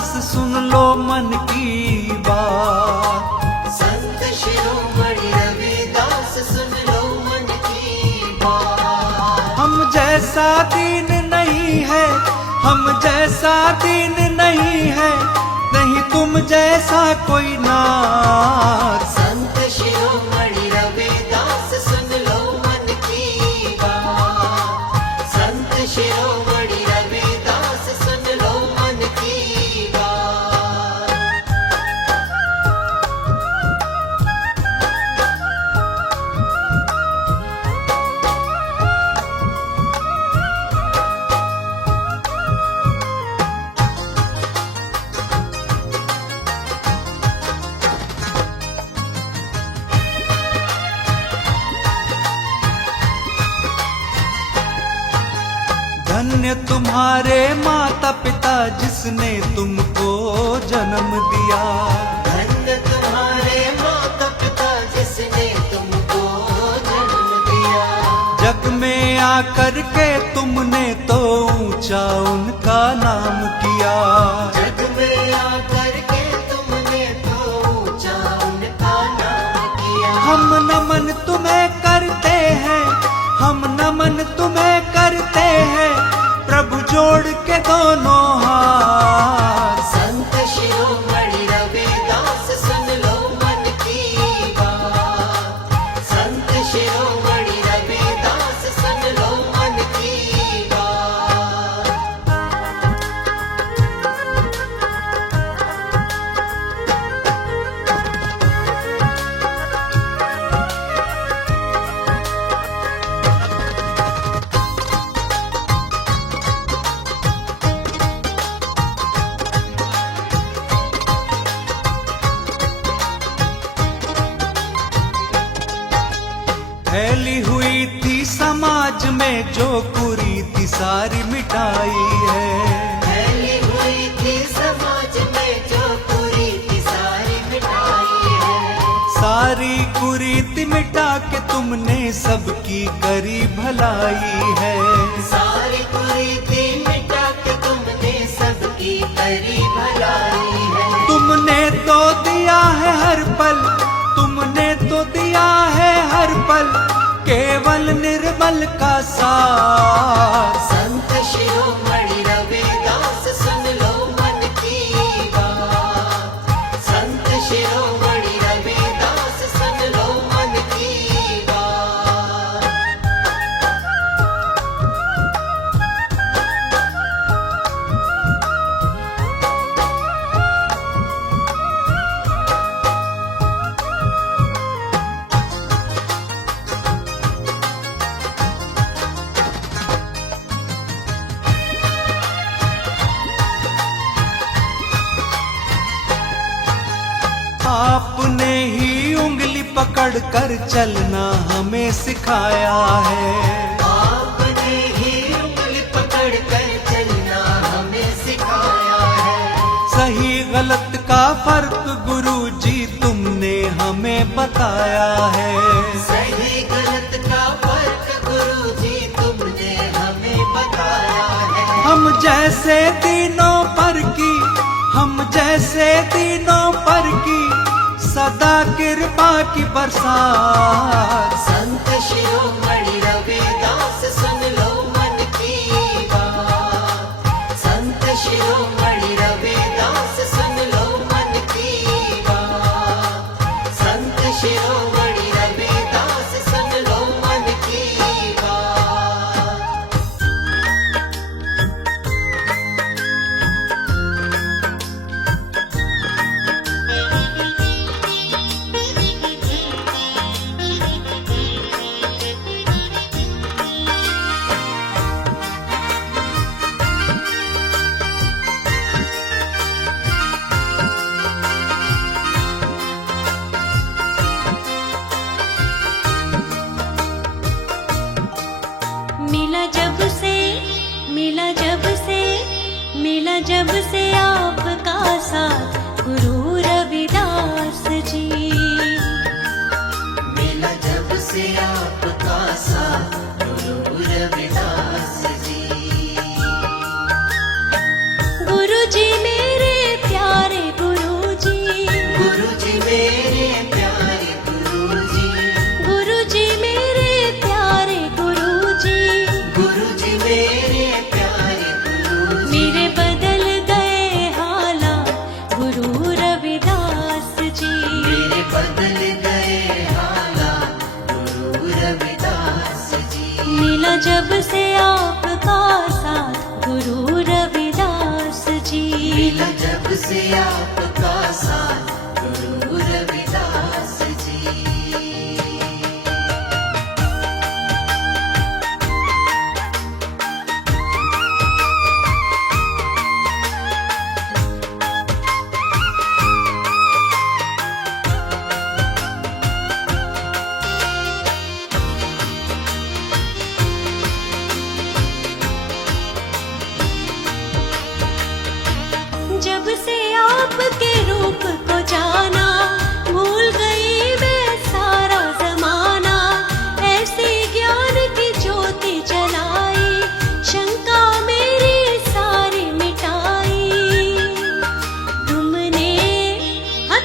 रविदास सुन लो मन की बात। संत शिरोमणि रविदास सुन लो मन की बात। हम जैसा दीन नहीं है, हम जैसा दीन नहीं है, नहीं तुम जैसा कोई नाथ। संत शिरोमणि रविदास सुन लो मन की बात। संत शिरोमणि रविदास सुन लो मन की बात। धन्य तुम्हारे माता पिता जिसने तुमको जन्म दिया। धन्य तुम्हारे माता पिता जिसने तुमको जन्म दिया। जग में आकर के तुमने तो ऊंचा उनका नाम किया। जग में आकर के तुमने तो ऊंचा उनका नाम किया। हम नमन तुम्हें करते हैं, हम नमन तुम्हें करते हैं, प्रभु जोड़ के दोनों हाथ। संत शिरोमणि रविदास सुन लो मन की बात। संत शिरोमणि रविदास सुन लो मन की बात। फैली हुई थी समाज में जो कुरीति सारी मिटाई है। फैली हुई थी समाज में जो कुरीति सारी मिटाई है। सारी कुरीति मिटा के तुमने सबकी करी भलाई है। सारी कुरीति मिटा के तुमने सबकी करी भलाई है। तुमने तो दिया है हर पल, तुमने तो दिया है हर पल, केवल निर्मल का साथ। संत शिरोमणि रविदास सुन लो मन की बात। संत शिरोमणि रविदास सुन लो मन की बात। आपने ही उंगली पकड़ कर चलना हमें सिखाया है। आपने ही उंगली पकड़ कर चलना हमें सिखाया है। सही गलत का फर्क गुरुजी तुमने हमें बताया है। सही गलत का फर्क गुरुजी तुमने हमें बताया है। हम जैसे तीनों पर की, हम जैसे तीनों पर की सदा कृपा की बरसात। संत शिरोमणि रविदास सुन लो मन की बात। संत शिरोमणि रविदास सुन लो मन की बात। संत शिरोमणि रविदास सुन लो मन की बात। मिला जब से आपका साथ गुरु रविदास जी। मिला जब से आपका साथ गुरु रविदास जी। गुरु जी मेरे जी मेरे प्यारे गुरु जी, गुरु जी मेरे प्यारे गुरु जी, गुरु जी मेरे प्यारे गुरु जी, मेरे बदल गए हालात गुरु रविदास जी। मेरे बदल गए हालात गुरु रविदास जी। मिला जब से आपका साथ गुरु रविदास जी। मिला जब से आपका साथ गुरु रविदास जी। जब से आपके रूप को जाना, भूल गई मैं सारा जमाना। ऐसे ज्ञान की ज्योति जलाई, शंका मेरी सारी मिटाई। तुमने, हाँ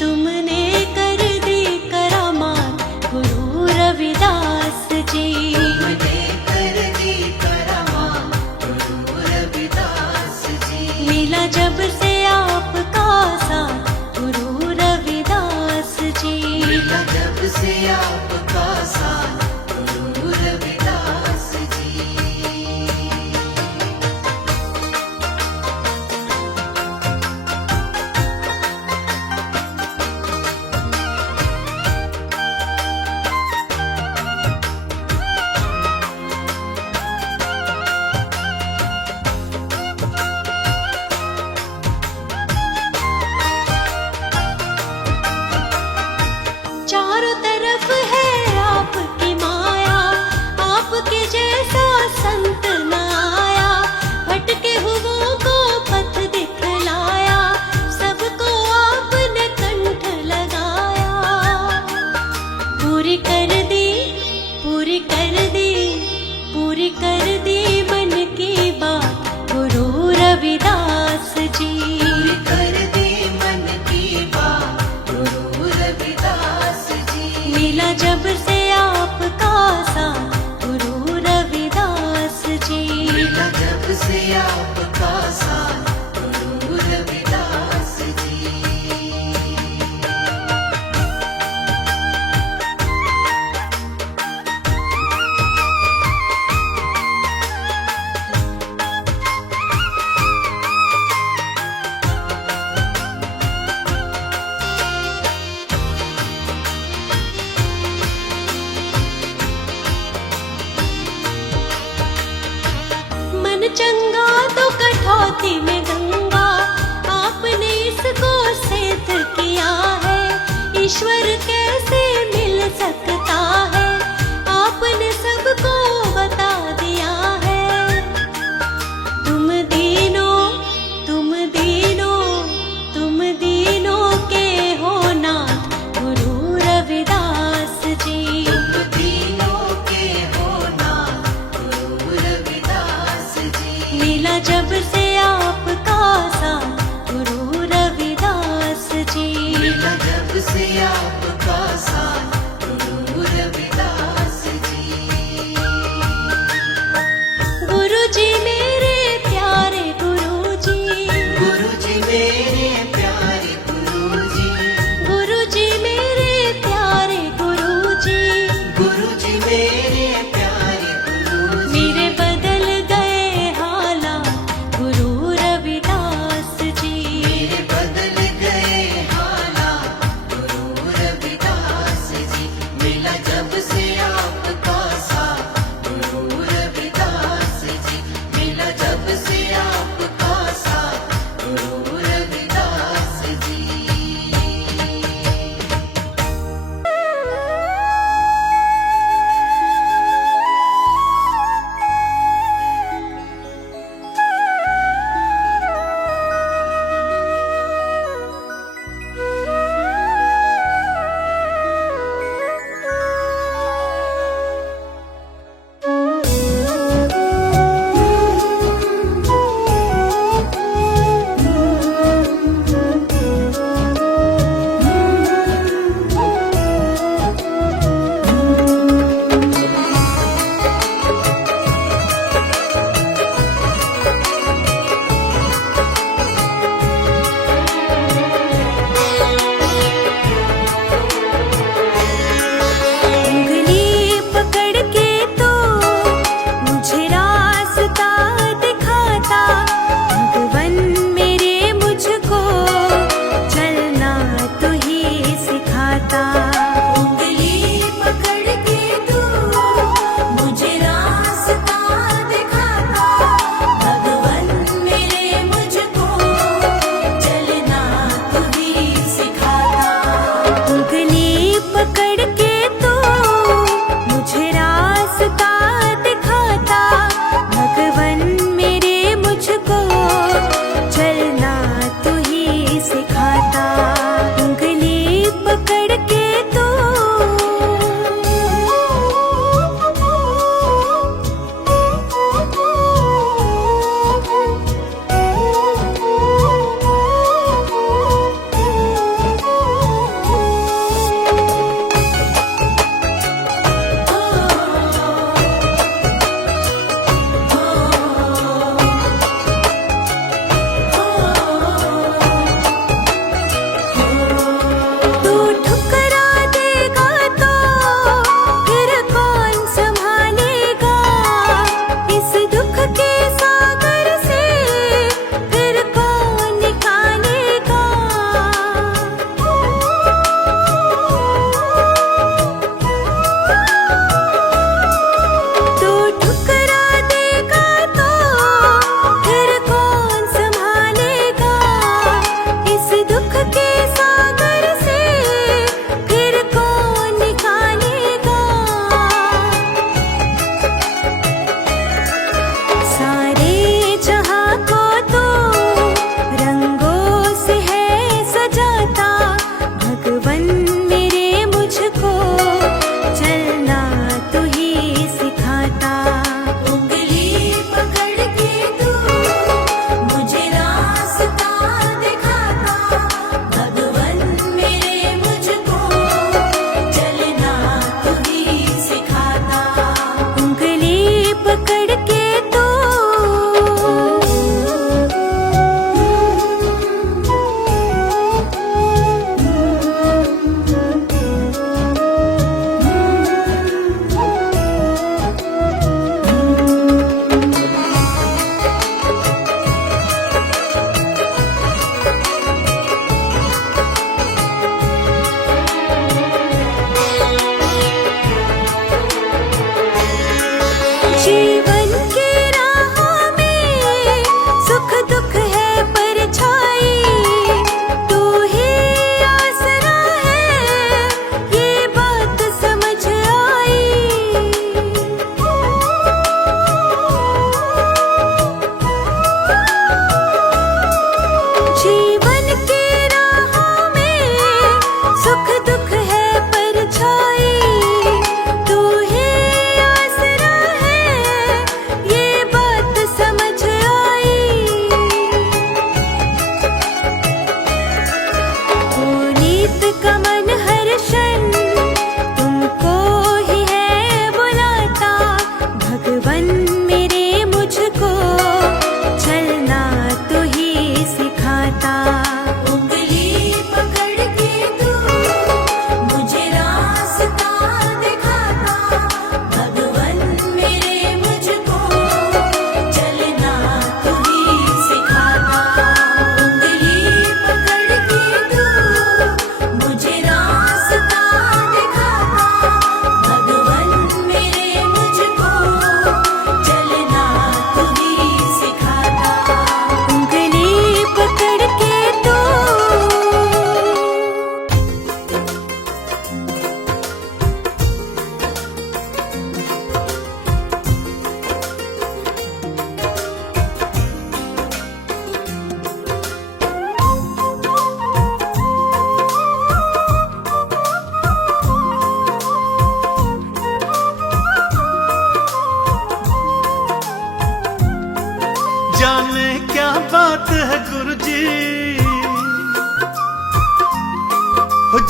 तुमने कर दी करामात गुरु रविदास जी। तुमने कर दी करामात गुरु रविदास जी। मिला जब से आपका साथ गुरु रविदास जी। मिला जब से आपका साथ गुरु रविदास जी। चारों तरफ है आपकी माया, आपके जैसा संत न आया। भटके हुओं को पथ दिखलाया, सबको आपने कंठ लगाया। पूरी कर दी, पूरी कर दी, पूरी कर दी मन की बात गुरु रविदास जी। पूरी कर दी मन की बात गुरु रविदास जी। मिला जब से आपका साथ गुरु रविदास जी। मिला जब से आपका साथ गुरु रविदास जी। मन चंगा तो कठौती में गंगा, आपने इसको सिद्ध किया है। ईश्वर कैसे मिल सकता है, आपने सबको बता दिया है। तुम दीनों, तुम दीनों, तुम दीनों के हो नाथ गुरु रविदास जी। तुम तीनों के हो नाथ गुरु रविदास जी। मिला जब से आपका साथ गुरु रविदास जी। मिला जब से आपका साथ गुरु रविदास जी। गुरु जी मेरे प्यारे गुरु जी, गुरु जी मेरे प्यारे गुरु जी, गुरु जी मेरे प्यारे गुरु जी। गुरु जी मेरे प्यारे गुरु जी। मेरे बदल गए हालात गुरु रविदास जी। मेरे बदल गए हालात गुरु रविदास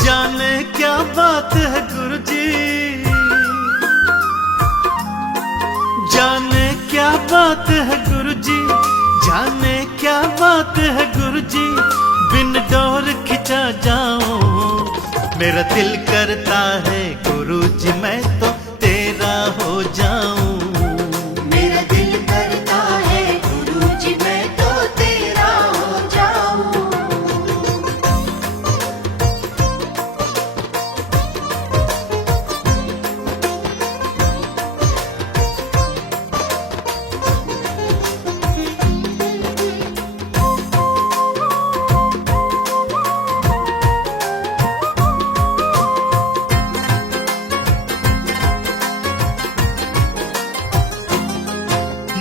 जाने क्या बात है गुरुजी, जाने क्या बात है गुरुजी, जाने क्या बात है गुरुजी, बिन डोर खिंचा जाऊं मेरा दिल करता है गुरुजी मैं तो तेरा हो जाऊं। मेरा दिल करता है गुरुजी मैं तो तेरा हो जाऊं।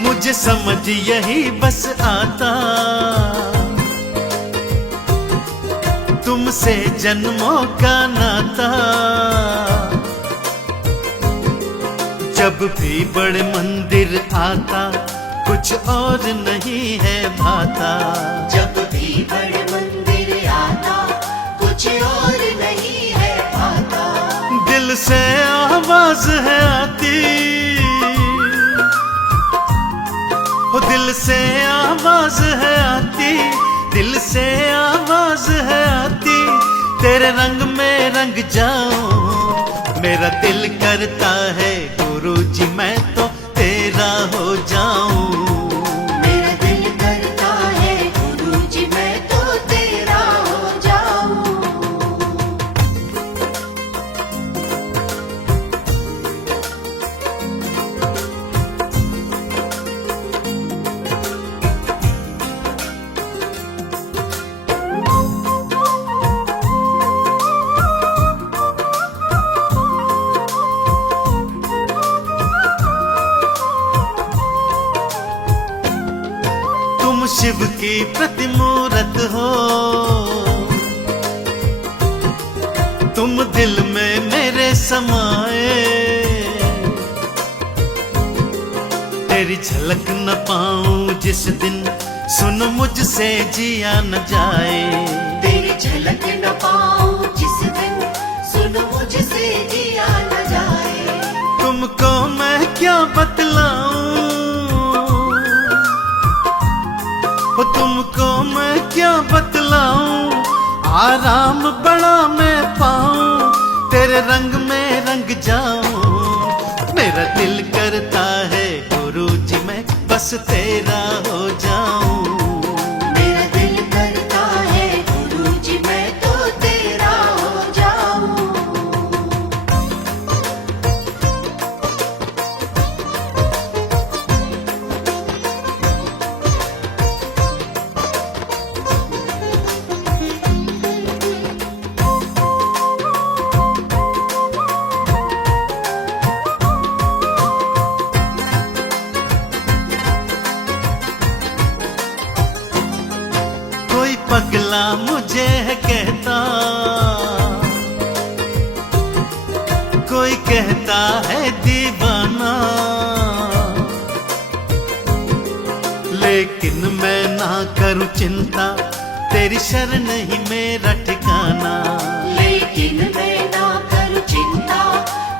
मुझे समझ यही बस आता, तुमसे जन्मों का नाता, जब भी बड़े मंदिर आता कुछ और नहीं है भाता। जब भी बड़े मंदिर आता कुछ और नहीं है भाता। दिल से आवाज है आती, वो दिल से आवाज है आती, दिल से आवाज है आती, तेरे रंग में रंग जाऊं मेरा दिल करता है गुरुजी मैं तो तेरा हो जाऊं। मेरा दिल करता है गुरुजी मैं तो तेरा हो जाऊं। तुम शिव की प्रतिमूरत हो, तुम दिल में मेरे समाए, तेरी झलक न पाऊं जिस दिन सुन मुझसे जिया न जाए। तेरी झलक न पाऊं जिस दिन सुन मुझसे जिया न जाए। तुमको मैं क्या बतलाऊं, हो तुमको मैं क्या बतलाऊं, आराम बड़ा मैं पाऊं तेरे रंग में रंग जाऊं। मेरा दिल करता है गुरुजी मैं बस तेरा हो जाऊं। मेरा दिल करता है गुरुजी मैं तो तेरा हो जाऊं। कोई पगला मुझे है कहता, कोई कहता है दीवाना, लेकिन मैं ना करूं चिंता तेरी शरण ही मेरा ठिकाना। लेकिन मैं ना करूं चिंता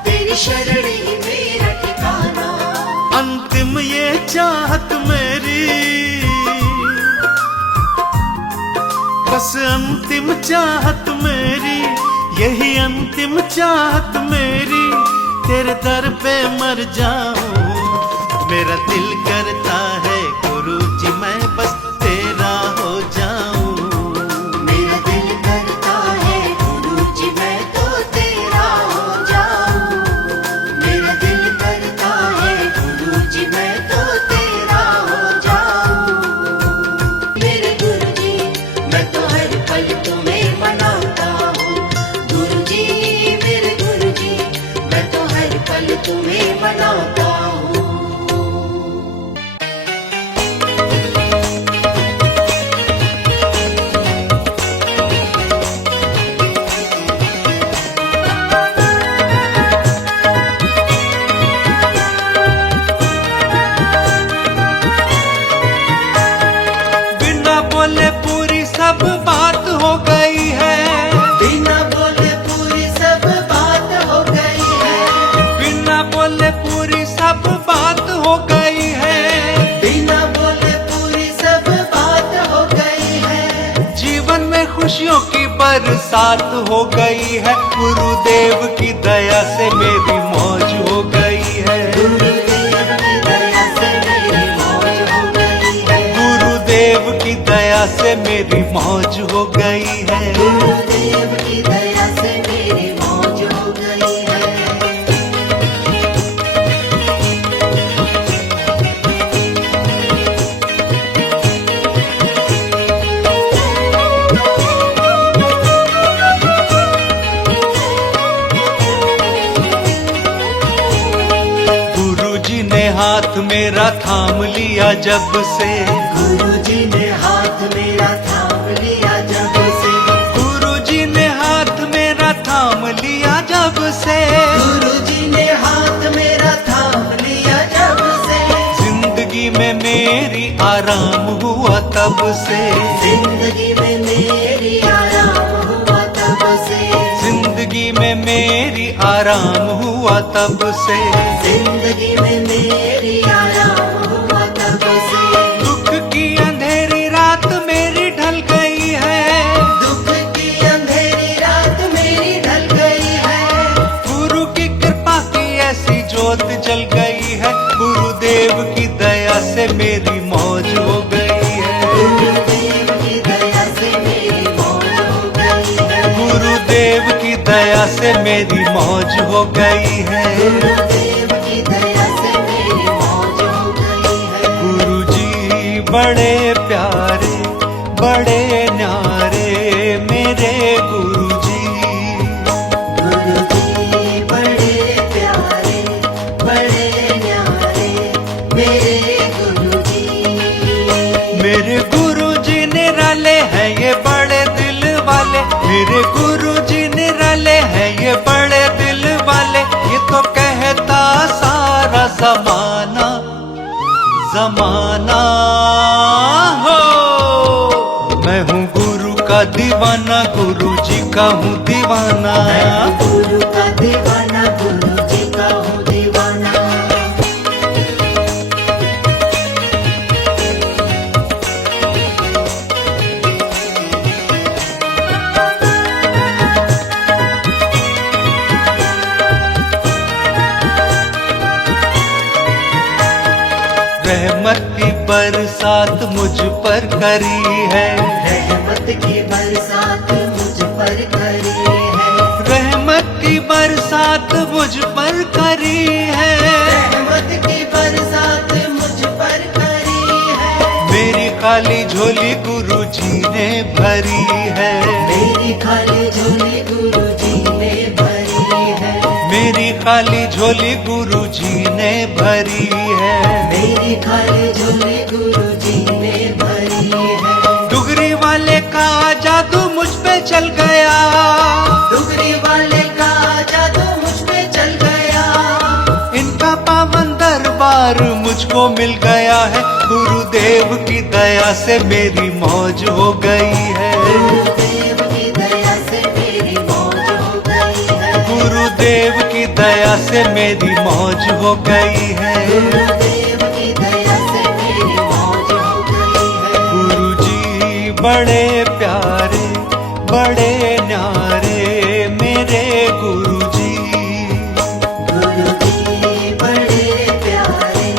तेरी शरण ही मेरा ठिकाना। अंतिम ये चाहत मेरी, बस अंतिम चाहत मेरी, यही अंतिम चाहत मेरी, तेरे दर पे मर जाऊं मेरा दिल करता है गुरुजी मैं बस तेरा हो जाऊं। मेरा दिल करता है गुरुजी मैं तो तेरा हो जाऊं। मेरा दिल करता है गुरुजी मैं तो तेरा हो जाऊं। मेरे गुरुजी मैं तो हर पल तुम्हें मनाता हूँ। गुरुजी मेरे गुरुजी मैं तो हर पल तुम्हें मनाता हूँ। बरसात हो गई है, गुरुदेव की दया से मेरी मौज हो गई है। गुरुदेव की दया से मेरी मौज हो गई है। गुरुदेव की दया से मेरी मौज हो गई है। गुरुदेव की दया से मेरी मौज हो गई है। गुरुजी ने हाथ मेरा थाम लिया जब से, गुरुजी ने हाथ मेरा थाम लिया जब से। गुरुजी ने हाथ मेरा थाम लिया जब से। गुरुजी ने हाथ मेरा थाम लिया जब से। जिंदगी में मेरी आराम हुआ तब से। जिंदगी में मेरी आराम हुआ तब से। जिंदगी में मेरी आराम हुआ तब से। जिंदगी में मेरी आराम हुआ तब से। दुख की अंधेरी रात मेरी ढल गई है। दुख की अंधेरी रात मेरी ढल गई है। गुरु की कृपा की ऐसी ज्योत जल गई है, गुरुदेव की दया से मेरी मौज हो गई है। गुरुदेव की दया से मेरी मौज हो गई है। गुरुदेव की दया से मेरी मौज हो गई है। गुरुदेव की दया से मेरी मौज हो गई है। गुरुजी बड़े प्यारे बड़े न्यारे मेरे गुरुजी। गुरुजी बड़े प्यारे बड़े न्यारे मेरे गुरुजी। मेरे गुरुजी निराले हैं ये बड़े दिल वाले। मेरे गुरुजी निराले हैं ये बड़े दिल वाले। ये तो कहता सारा जमाना जमाना हो। मैं हूँ गुरु का दीवाना, गुरुजी का हूँ दीवाना। मैं गुरु का दीवाना, गुरुजी का हूँ दीवाना। रहमत की बरसात मुझ पर करी है। रहमत की बरसात मुझ पर करी है। रहमत की बरसात मुझ पर करी है। रहमत की बरसात मुझ पर करी है। मेरी खाली झोली गुरुजी ने भरी है। मेरी खाली झोली गुरुजी ने भरी है। मेरी खाली झोली गुरुजी ने भरी है। मेरी खाली झोली गुरुजी ने भरी है। डुगरी वाले का जादू मुझ पे चल गया। डुगरी वाले का जादू मुझ पे चल गया। इनका पावन दरबार मुझको मिल गया है। गुरुदेव की दया से मेरी मौज हो गई है। गुरुदेव की दया से मेरी मौज हो गई है। गुरुदेव की दया से मेरी मौज हो गई है। गुरुदेव की दया से मेरी मौज हो गई है। गुरुजी बड़े प्यारे बड़े न्यारे मेरे गुरुजी। गुरुजी बड़े प्यारे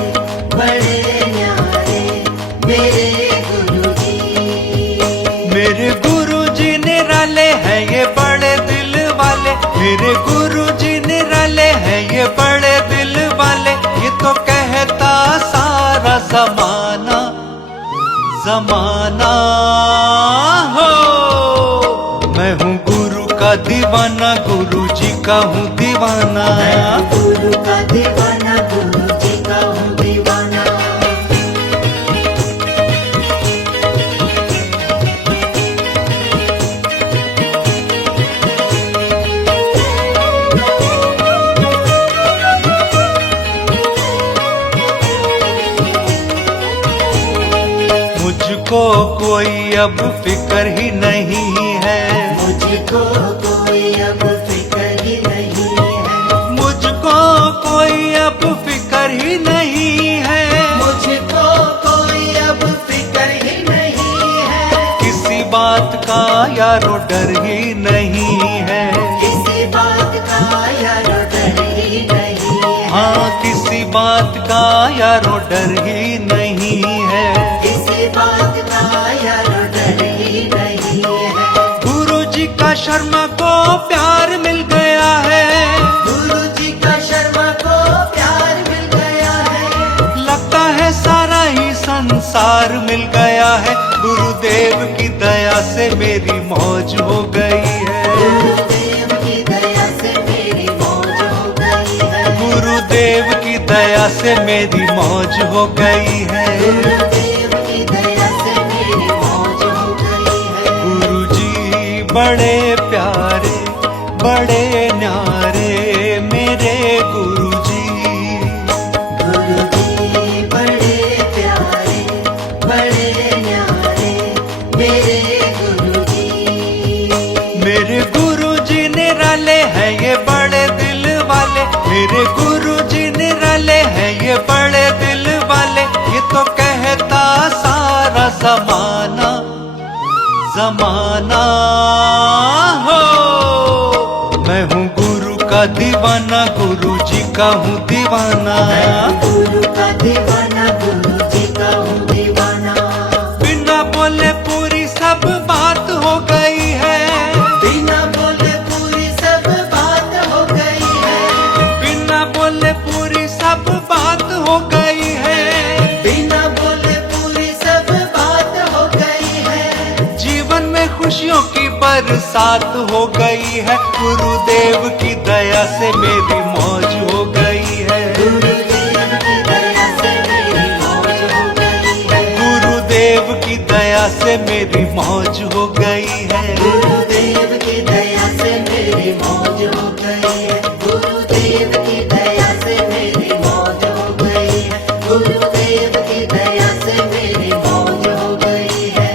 बड़े न्यारे मेरे गुरुजी। मेरे गुरुजी निराले हैं ये बड़े दिल वाले। मेरे गुरुजी निराले हैं ये बड़े दिल वाले। ये तो कहता सारा जमाना जमाना हो। मैं हूँ गुरु का दीवाना, गुरुजी का हूँ दीवाना। मैं गुरु का दीवाना, गुरुजी का हूँ दीवाना। मुझको कोई अब फिक्र ही नहीं है। मुझको कोई अब फिक्र ही नहीं है। मुझको कोई अब फिक्र ही नहीं है। मुझको कोई अब फिक्र ही नहीं है। किसी बात का यारो डर ही नहीं है। किसी बात का यारो डर ही नहीं है। हाँ किसी बात का यारो डर ही नहीं है। किसी बात का यारो डर ही नहीं है। गुरु जी का शर्मा को प्यार मिल गया है। गुरु जी का शर्मा को प्यार मिल गया है। लगता है सारा ही संसार मिल गया है। गुरुदेव की दया से मेरी मौज हो गई है। गुरुदेव की दया से मेरी मौज हो गई है। गुरुदेव की दया से मेरी मौज हो गई है। गुरुदेव की दया से मेरी मौज हो गई है। गुरु जी बड़े प्यारे बड़े न्यारे मेरे गुरु जी। गुरु जी बड़े प्यारे बड़े न्यारे मेरे गुरु जी। मेरे गुरु जी निराले हैं ये बड़े दिल वाले। मेरे गुरु जी निराले हैं ये बड़े दिल वाले। ये तो कहता सारा जमाना जमाना हो। मैं हूँ गुरु का दीवाना गुरु जी का हूँ दीवाना। गुरु का दीवाना गुरु जी का हूँ दीवाना। बिना बोले पूरी सब बात हो गई है। बिना बोले पूरी सब बात हो गई है। बिना बोले पूरी सब बात हो गई है। बिना बोले पूरी सब बात हो गई है। जीवन में खुशियों की बरसात हो गई है। गुरुदेव की दया से मेरी मौज हो गई है। गुरुदेव की दया से मेरी मौज हो गई है। गुरुदेव की दया से मेरी मौज हो गई है। गुरुदेव की दया से मेरी मौज हो गई है। गुरुदेव की दया से मेरी मौज हो गई है। गुरुदेव की दया से मेरी मौज हो गई है।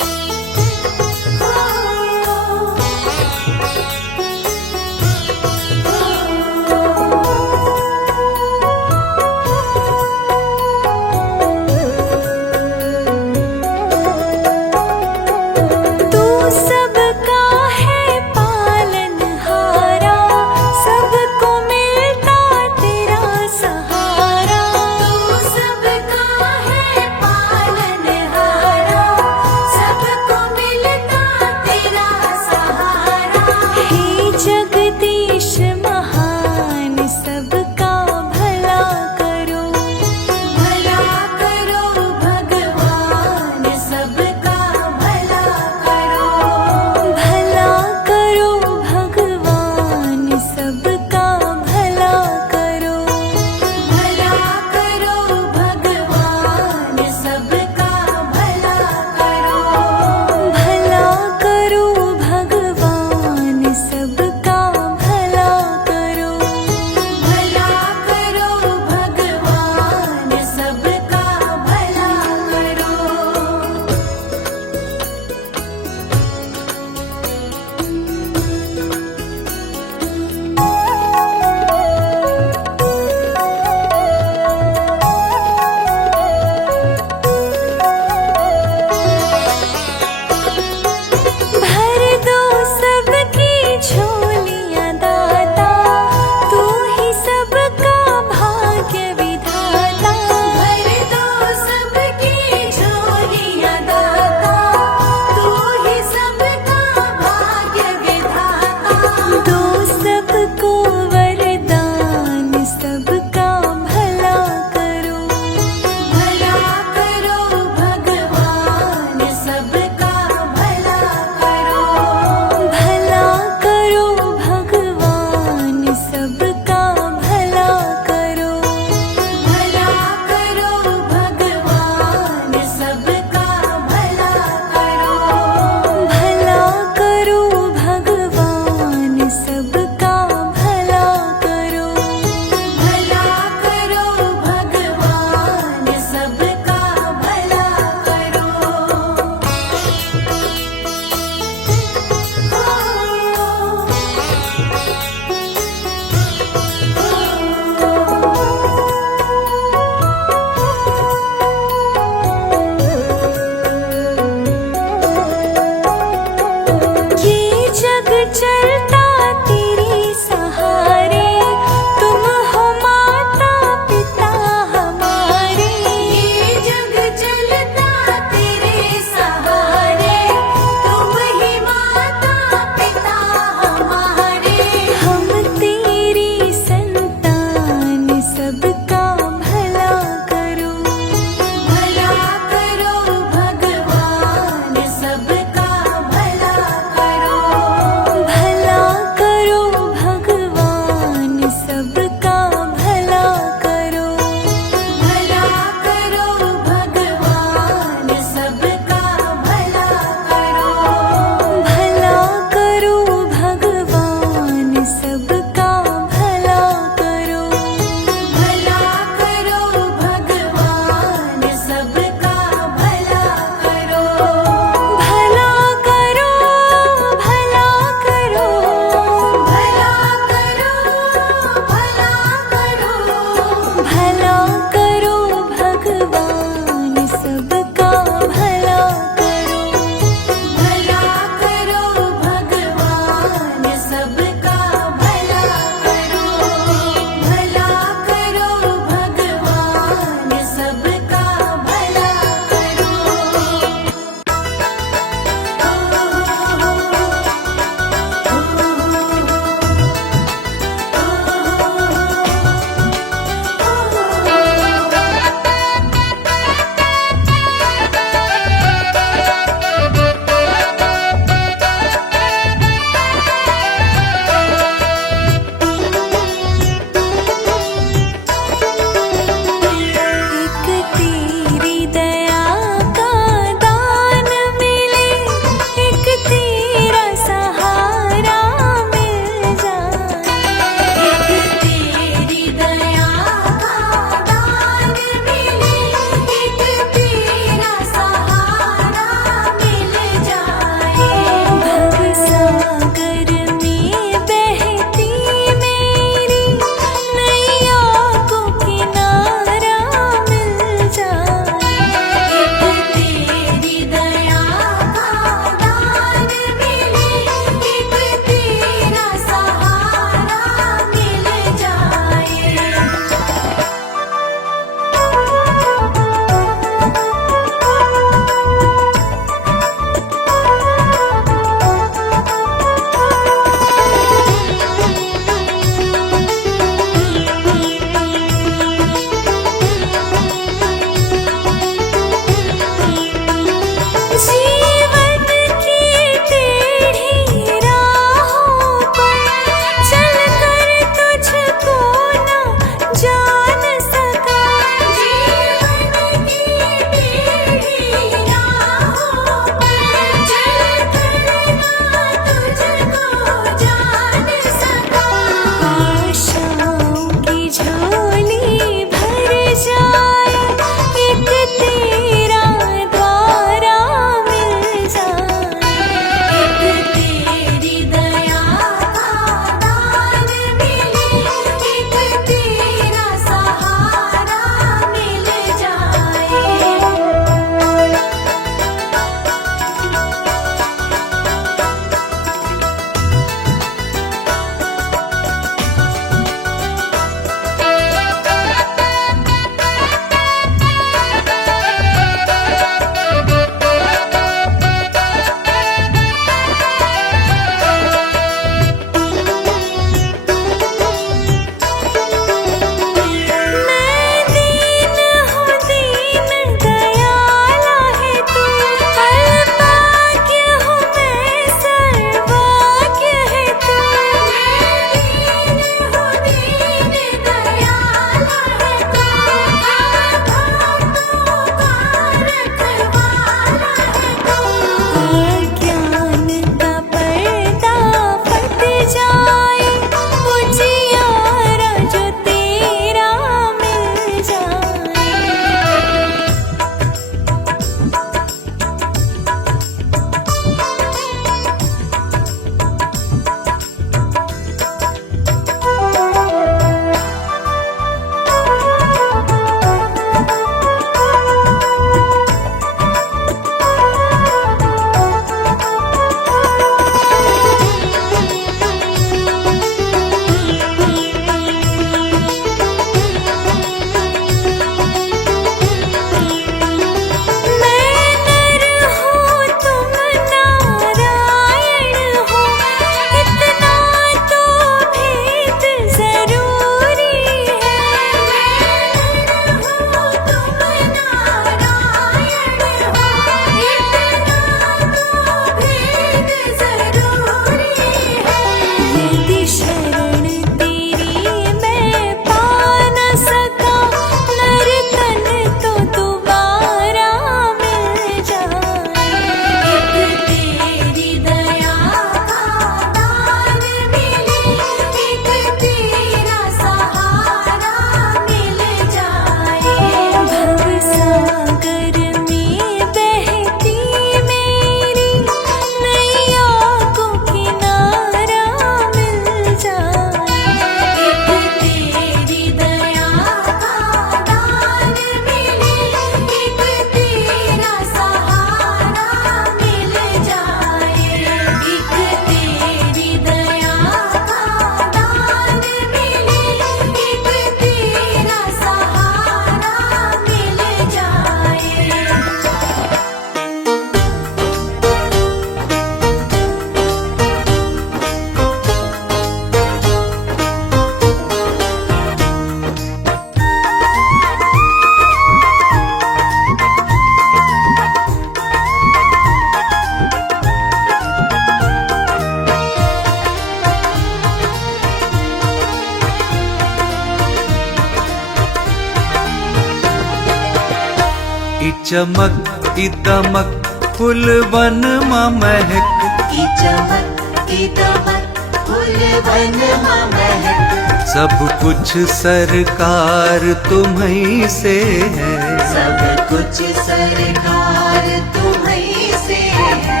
चमक की दमक फूलवन मां महक की चमक की दमक फूलवन मां महक सब कुछ सरकार तुम्हीं से है सब कुछ सरकार तुम्हीं से है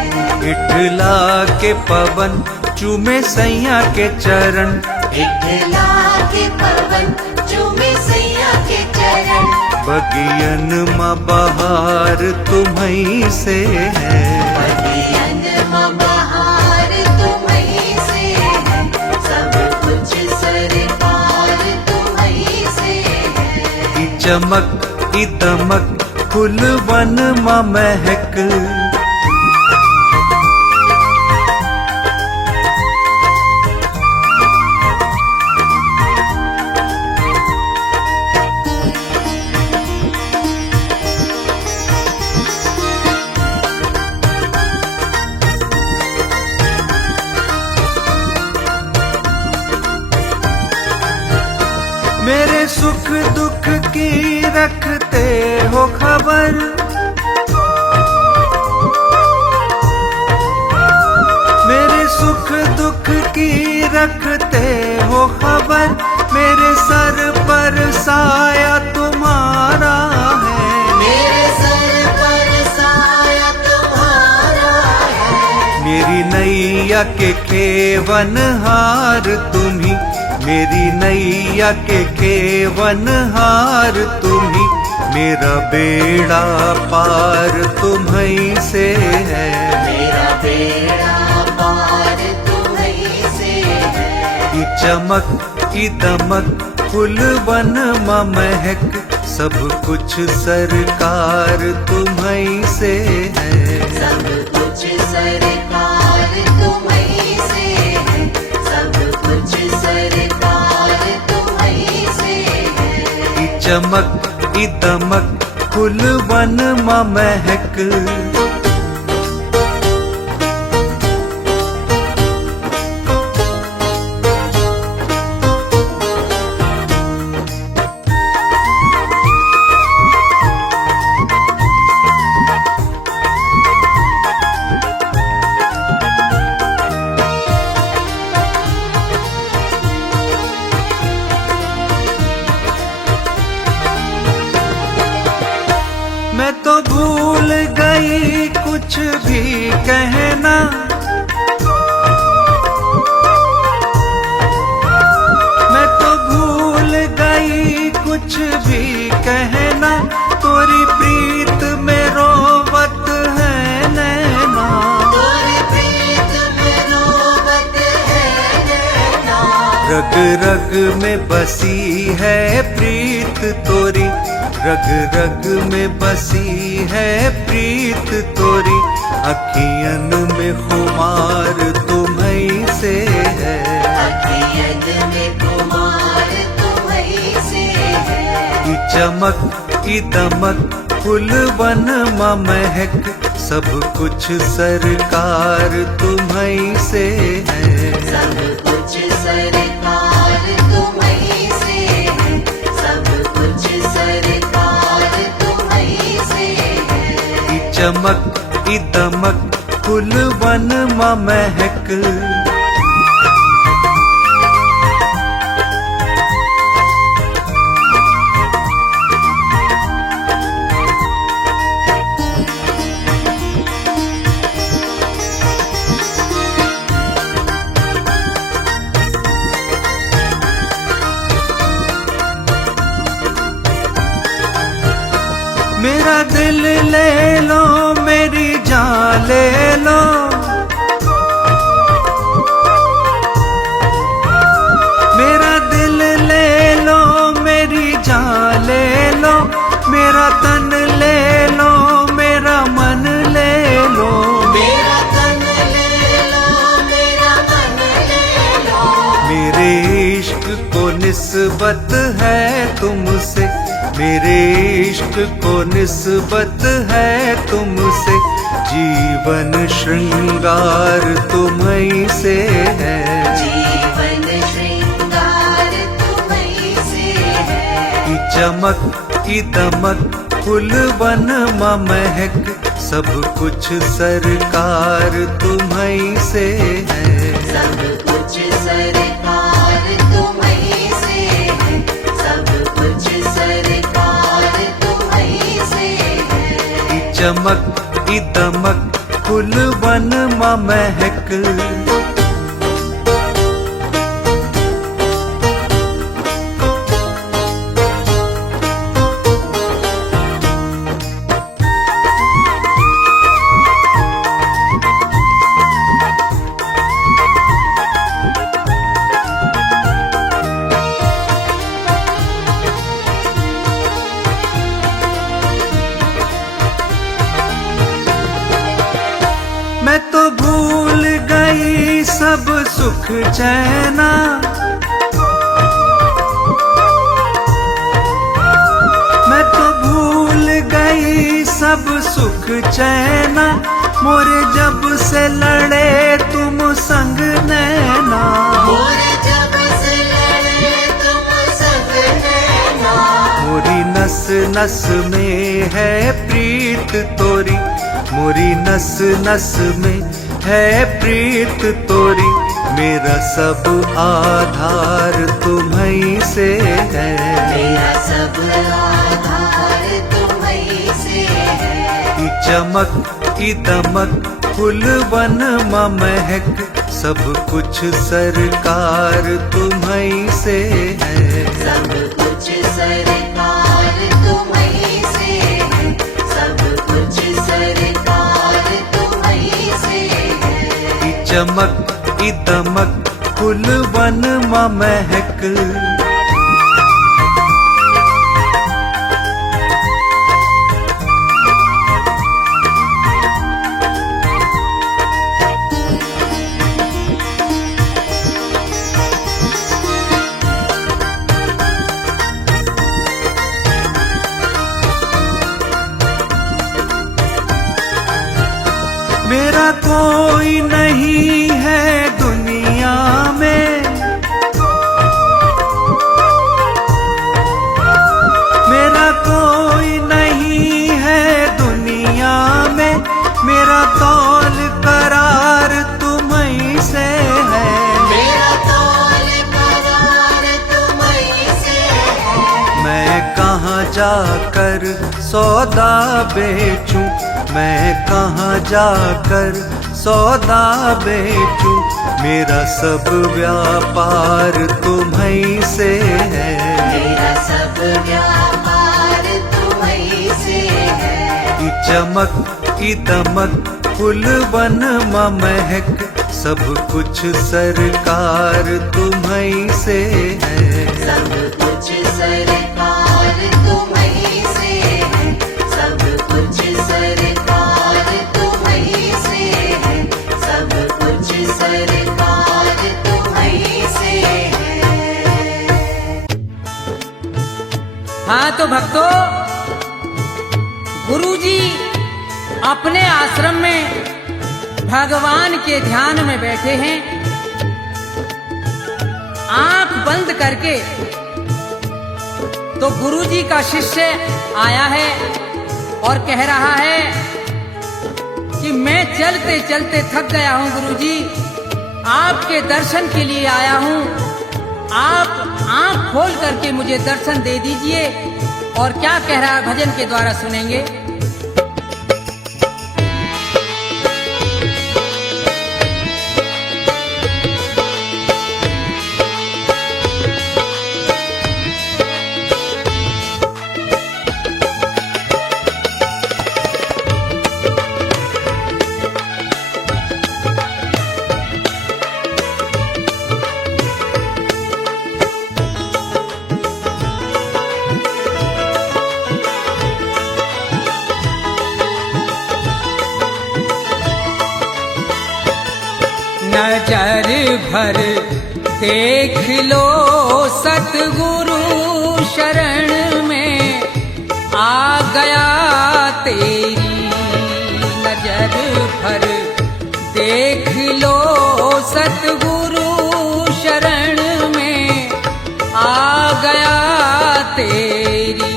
इठला के पवन चूमे सैया के चरण इठला के पवन चूमे सैया के चरण बगियन मां बहार तुम्हीं से है बगियन मां बहार तुम्हीं से है सब कुछ सरकार तुम्हीं से है की चमक की दमक फूलवन मां महक मेरे सुख दुख की रखते हो खबर मेरे सुख दुख की रखते हो खबर मेरे सर पर साया तुम्हारा है मेरे सर पर साया तुम्हारा है मेरी नैया के खेवनहार तुम्ही मेरी नैया के खेवनहार तुम्ही मेरा बेड़ा पार तुम्हीं से है मेरा बेड़ा पार तुम्हीं से है की चमक की दमक फूलवन मां महक सब कुछ सरकार तुम्हीं से है सब कुछ सरकार तुम्हीं से है सब कुछ सरकार तुम्हीं से है की चमक की दमक फूलवन मां महक मैं तो भूल गई कुछ भी कहना मैं तो भूल गई कुछ भी कहना तोरी प्रीत में रोवत है नैना तोरी प्रीत में रोवत है नैना रग रग में बसी है प्रीत तोरी रग रग में बसी है प्रीत तोरी अखियन में खुमार तुम्हीं से है अखियन में कुमार तुम्हीं से है की चमक की दमक फूलवन मां महक सब कुछ सरकार तुम्हीं से है सब कुछ सरकार तुम्हीं से है सब कुछ सरकार तुम्हीं से है की चमक की दमक फूलवन मां महक मेरा दिल ले लो मेरी जान ले लो मेरा दिल ले लो मेरी जान ले लो मेरा तन ले लो मेरा मन ले लो मेरा तन ले लो मेरा मन ले लो मेरे इश्क को निस्बत है तुमसे मेरे इश्क को निस्बत है तुमसे जीवन श्रृंगार तुम्हीं से है जीवन श्रृंगार तुम्हीं से है की चमक की दमक फूल वन महक सब कुछ सरकार तुम्हीं से है। सब कुछ सरकार तुम्हीं से है, सब कुछ सरकार तुम्हीं से है। ई चमक ई दमक फूल वन महक। मैं तो भूल गई सब सुख चैना, मैं तो भूल गई सब सुख चैना। मोरे जब से लड़े तुम संग नैना, मोरे जब से लड़े तुम संग नैना। मोरी नस नस में है प्रीत तोरी, मोरी नस नस में है प्रीत तोरी। मेरा सब आधार तुम्हीं से है, मेरा सब आधार तुम्हीं से है। ई चमक ई दमक फूल वन महक सब कुछ सरकार तुम्हीं से है। सब कुछ सरकार तुम्हीं से है, सब कुछ सरकार तुम्हीं से है। ई चमक ई दमक फूल वन महक। मेरा कोई नहीं है दुनिया में, मेरा कोई नहीं है दुनिया में। मेरा तौल करार तुम्हीं से है, मेरा तौल करार तुम्हीं से है। मैं कहाँ जाकर सौदा बेचूं, मैं कहाँ जाकर सौदा बेचूं। मेरा सब व्यापार तुम्हीं से है, मेरा सब व्यापार तुम्हीं से है। ई चमक ई दमक फूल वन महक सब कुछ सरकार तुम्हीं से है। सब कुछ सरकार तुम्हीं से है, सब कुछ सरकार तुम्हीं से है, सब कुछ सरकार तुम्हीं से है। हाँ तो भक्तों, गुरुजी अपने आश्रम में भगवान के ध्यान में बैठे हैं। आंख बंद करके तो गुरुजी का शिष्य आया है और कह रहा है कि मैं चलते चलते थक गया हूं गुरुजी, आपके दर्शन के लिए आया हूं। आप आंख खोल करके मुझे दर्शन दे दीजिए। और क्या कह रहा है भजन के द्वारा सुनेंगे। नजर भर देख लो सतगुरु शरण में आ गया तेरी। नजर भर देख लो सतगुरु शरण में आ गया तेरी।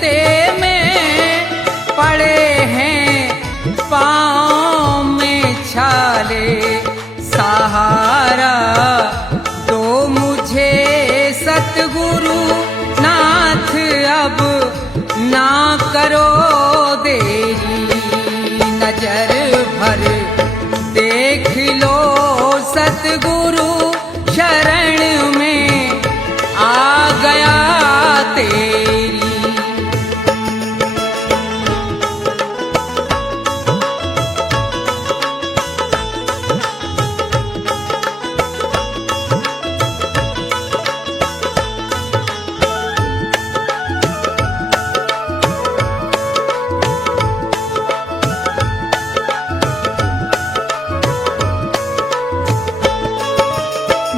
चलते में पड़े हैं पाँव में छाले, सहारा दो मुझे सतगुरु नाथ, अब ना करो देरी, नजर भर देख लो सतगुरु शरण में आ गया तेरी।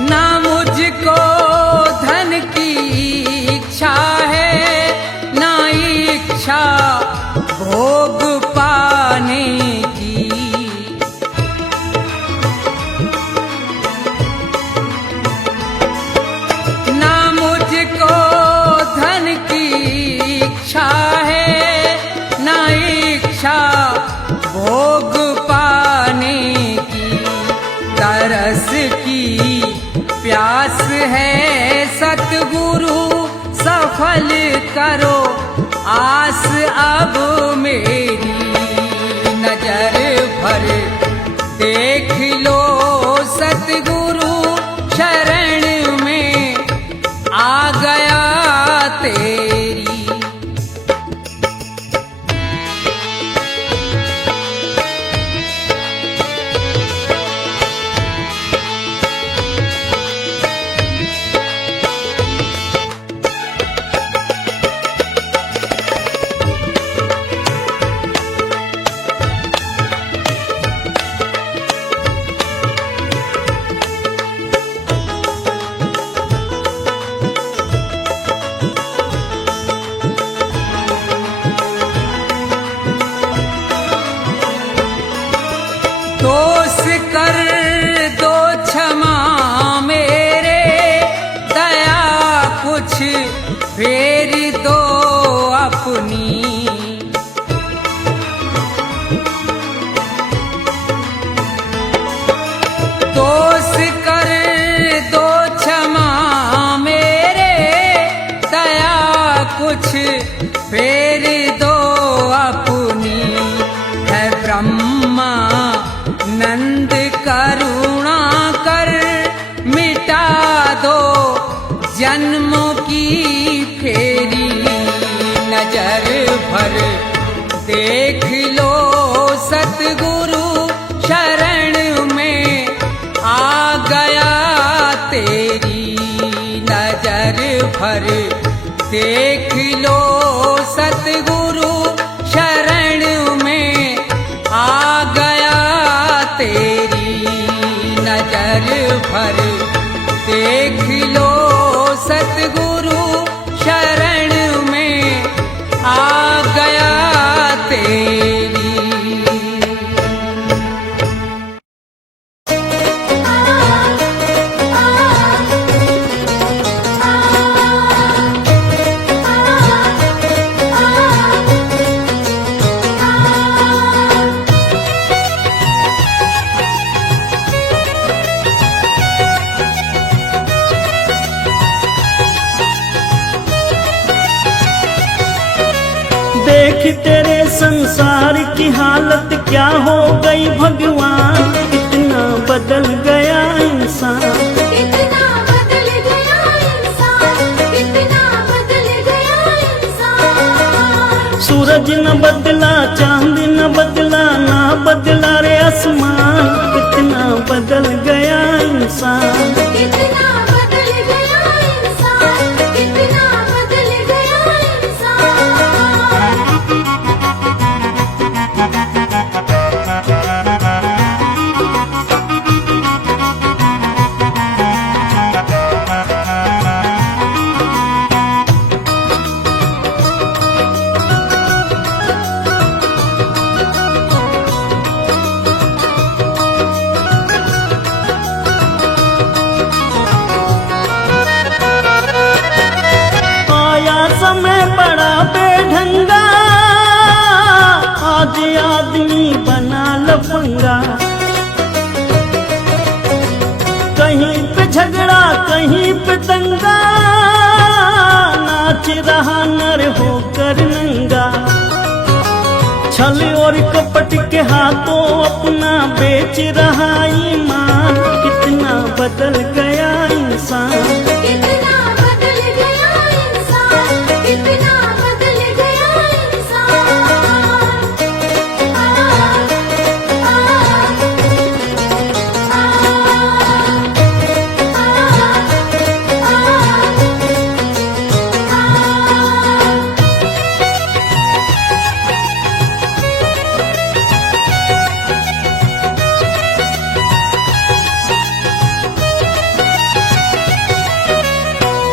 ना मुझको धन की इच्छा है, ना इच्छा भोग पाने की, ना मुझको धन की इच्छा है, ना इच्छा भोग पाने की, तरस की प्यास है सतगुरु सफल करो आस अब मेरी, नजर भर देख लो सतगुरु शरण में आ गया तेरी। दोष कर दो क्षमा मेरे, दया कुछ फेर दो अपनी, दोष कर दो क्षमा मेरे, दया कुछ फेर दो अपनी, है ब्रह्मा नंद करुणा कर मिटा दो जन्मों की फेरी, नजर भर देख लो सतगुरु शरण में आ गया तेरी, नजर भर देख लो सतगुरु शरण में आ गया तेरी, नजर भर देख लो सतगुरु शरण में आ गया तेरी। देख तेरे संसार की हालत क्या हो गई भगवान, कितना बदल गया इंसान, कितना बदल गया इंसान, कितना बदल गया इंसान। सूरज न बदला, चांद न बदला, ना बदला रे आसमान, कितना बदल गया इंसान, कितना बदल गया इंसान, कितना बदल गया इंसान। और कपट के हाथों अपना बेच रहा ईमान। कितना बदल गया इंसान, कितना बदल गया इंसान, कितना बदल गया इंसान।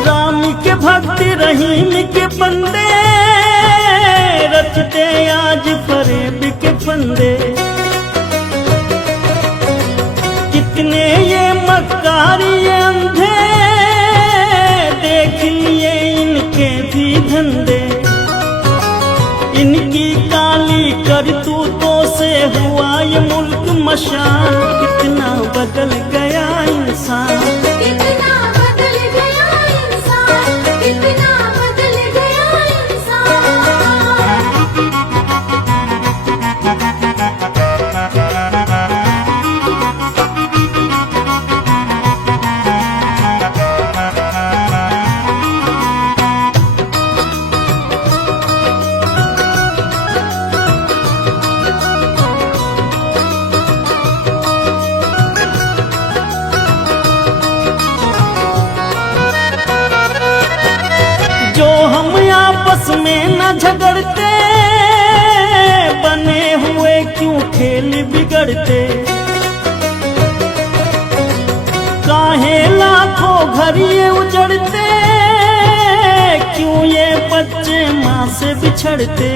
राम के भक्त रहीम के बंदे रचते आज फरेब के फंदे। कितने ये मक्कारी ये अंधे, देख लिए इनके भी धंधे। इनकी काली करतूतों से हुआ ये मुल्क मशान। कितना बदल गया इंसान, कितना बदल गया इंसान, कितना बदल गया इंसान। जो हम आपस में न झगड़ते, बने हुए क्यों खेल बिगड़ते। काहे लाखों घर ये उजड़ते, क्यों ये बच्चे माँ से बिछड़ते।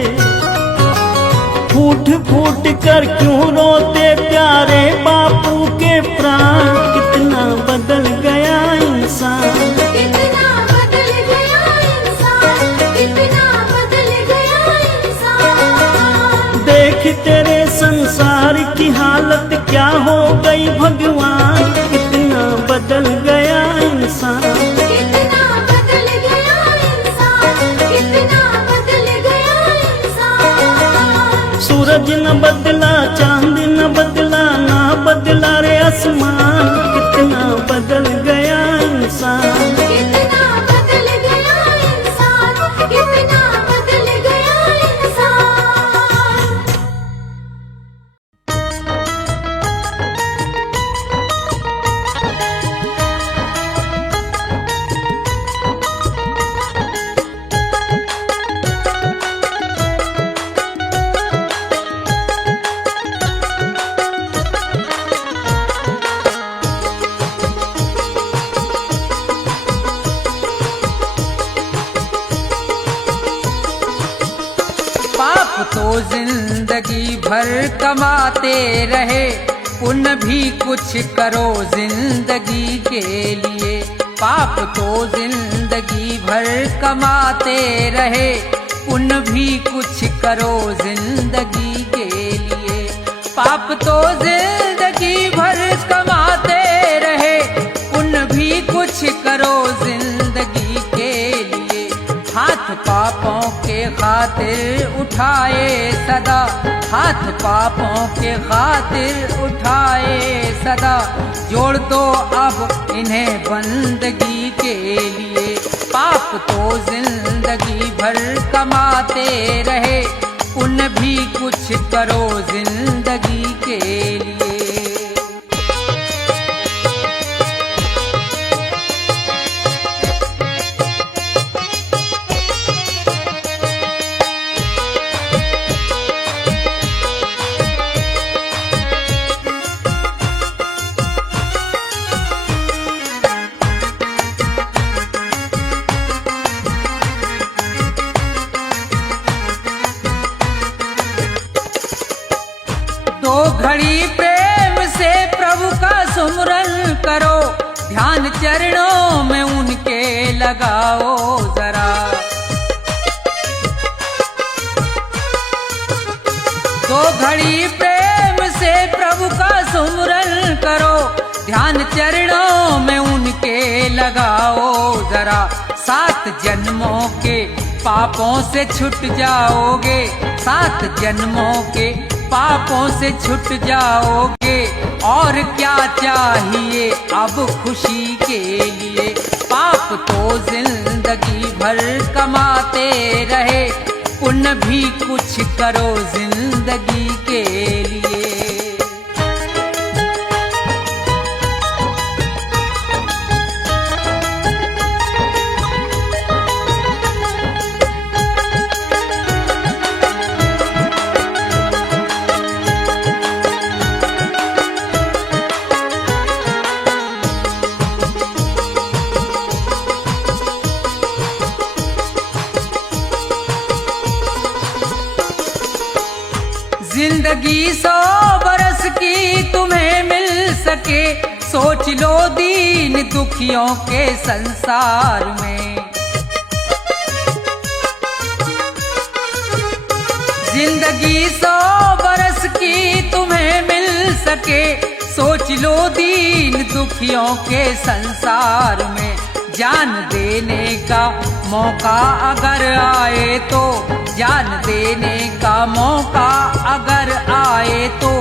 फूट फूट कर क्यों रोते प्यारे बापू के प्राण। कितना बदल गया इंसान, कितना बदल गया इंसान, कितना बदल गया इंसान। देख तेरे संसार की हालत क्या हो गई भगवान। कितना बदल गया इंसान, कितना बदल गया इंसान, कितना बदल गया इंसान। सूरज न बदला, चांद न बदला, ना बदला रे आसमान। कितना बदल गया इंसान, कितना बदल गया इंसान, कितना बदल गया इंसान। पाप तो जिंदगी भर कमाते रहे, पुण्य भी कुछ करो जिंदगी के लिए। पाप तो जिंदगी भर कमाते रहे, पुण्य भी कुछ करो जिंदगी के लिए। पाप तो जिंदगी भर कमाते रहे, पुण्य भी कुछ करो जिंदगी के लिए। हाथ पापों के खातिर उठाए सदा, हाथ पापों के खातिर उठाए सदा। जोड़ दो अब इन्हें बंदगी के लिए। पाप तो जिंदगी भर कमाते रहे, पुण्य भी कुछ करो जिंदगी के लिए। दो घड़ी प्रेम से प्रभु का सुमरन करो, ध्यान चरणों में उनके लगाओ जरा। दो घड़ी प्रेम से प्रभु का सुमरन करो, ध्यान चरणों में उनके लगाओ जरा। 7 जन्मों के पापों से छूट जाओगे, 7 जन्मों के पापों से छुट जाओगे। और क्या चाहिए अब खुशी के लिए? पाप तो जिंदगी भर कमाते रहे, पुण्य भी कुछ करो जिंदगी के लिए। जिंदगी 100 बरस की तुम्हें मिल सके, सोच लो दीन दुखियों के संसार में। जिंदगी 100 बरस की तुम्हें मिल सके, सोच लो दीन दुखियों के संसार में। जान देने का मौका अगर आए तो, जान देने का मौका अगर आए तो,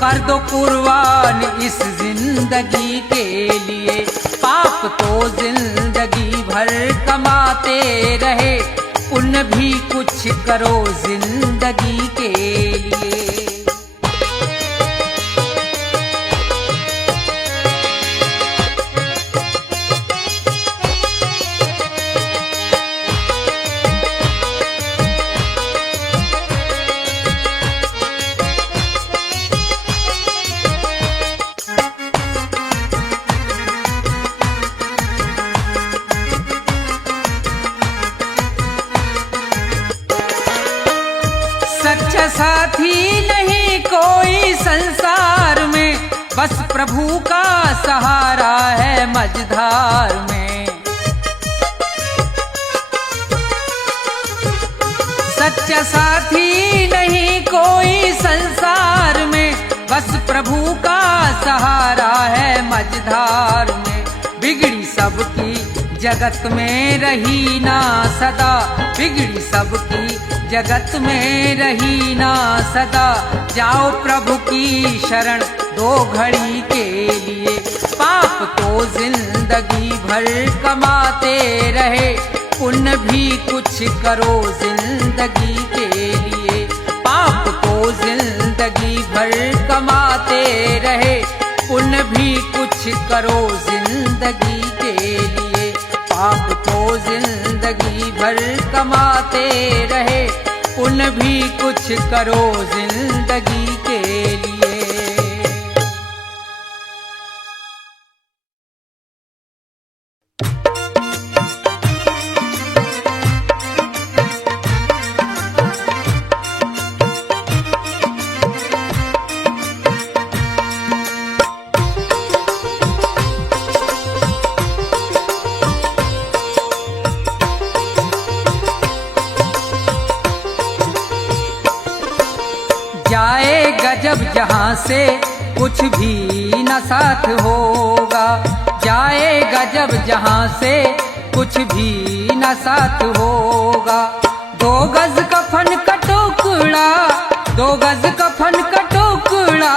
कर दो कुर्बान इस जिंदगी के लिए। पाप तो जिंदगी भर कमाते रहे, पुण्य भी कुछ करो जिंदगी के लिए। सच्चा साथी नहीं कोई संसार में, बस प्रभु का सहारा है मझधार में। सच्चा साथी नहीं कोई संसार में, बस प्रभु का सहारा है मझधार में। बिगड़ी सबकी जगत में रही ना सदा, बिगड़ी सबकी जगत में रही ना सदा। जाओ प्रभु की शरण 2 घड़ी के लिए। पाप तो जिंदगी भर कमाते रहे, पुण्य भी कुछ करो जिंदगी के लिए। पाप तो जिंदगी भर कमाते रहे, पुण्य भी कुछ करो जिंदगी के लिए। पाप तो जिंदगी भर कमाते रहे, पुण्य भी कुछ करो जिंदगी के लिए। जाएगा जब जहां से कुछ भी न साथ होगा, जाएगा जब जहां से कुछ भी न साथ होगा। 2 गज कफन का टुकड़ा, 2 गज कफन का टुकड़ा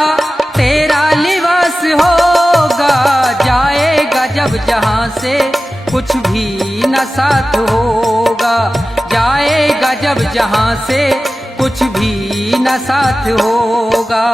तेरा लिबास होगा। जाएगा जब जहां से कुछ भी न साथ होगा, जाएगा जब जहां से कुछ भी न साथ होगा।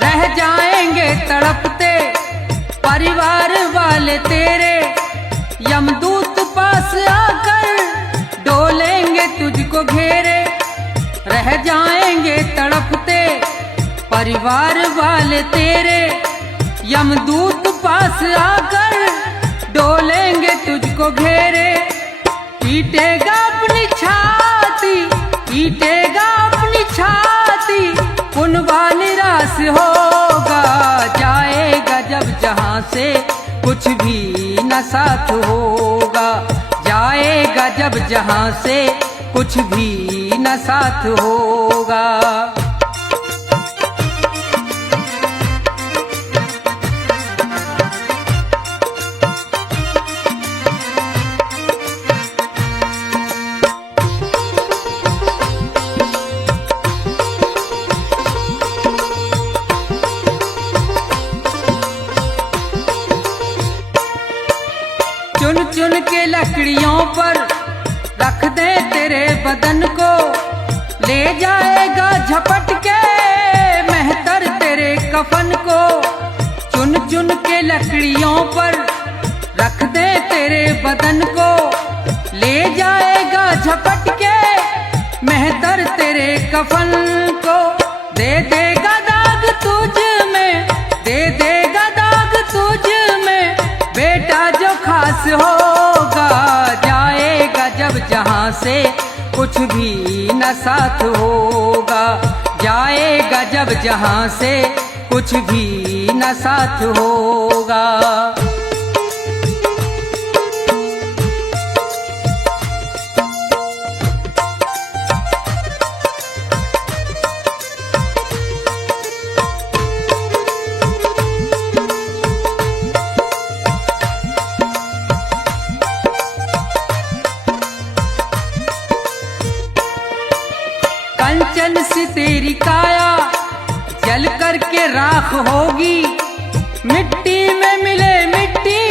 रह जाएंगे तड़पते परिवार वाले तेरे, यमदूत पास आकर डोलेंगे तुझको घेरे। रह जाएंगे तड़पते परिवार वाले तेरे, यमदूत पास आकर डोलेंगे तुझको घेरे। पीटेगा अपनी छाती, पीटेगा अपनी छाती, कुनबा निराश होगा। जाएगा जब जहां से कुछ भी न साथ होगा, जाएगा जब जहां से कुछ भी न साथ होगा। चुन चुन के लकड़ियों पर रख दे तेरे बदन को, ले जाएगा झपट के मेहतर तेरे कफन को। चुन चुन के लकड़ियों पर रख दे तेरे बदन को, ले जाएगा झपट के मेहतर तेरे कफन को। दे देगा दाग तुझ में, दे देगा दाग तुझ में, बेटा जो खास होगा, जाएगा जब जहां से कुछ भी न साथ होगा, जाएगा जब जहां से कुछ भी न साथ होगा। कंचन सी तेरी काया जल करके राख होगी, मिट्टी में मिले मिट्टी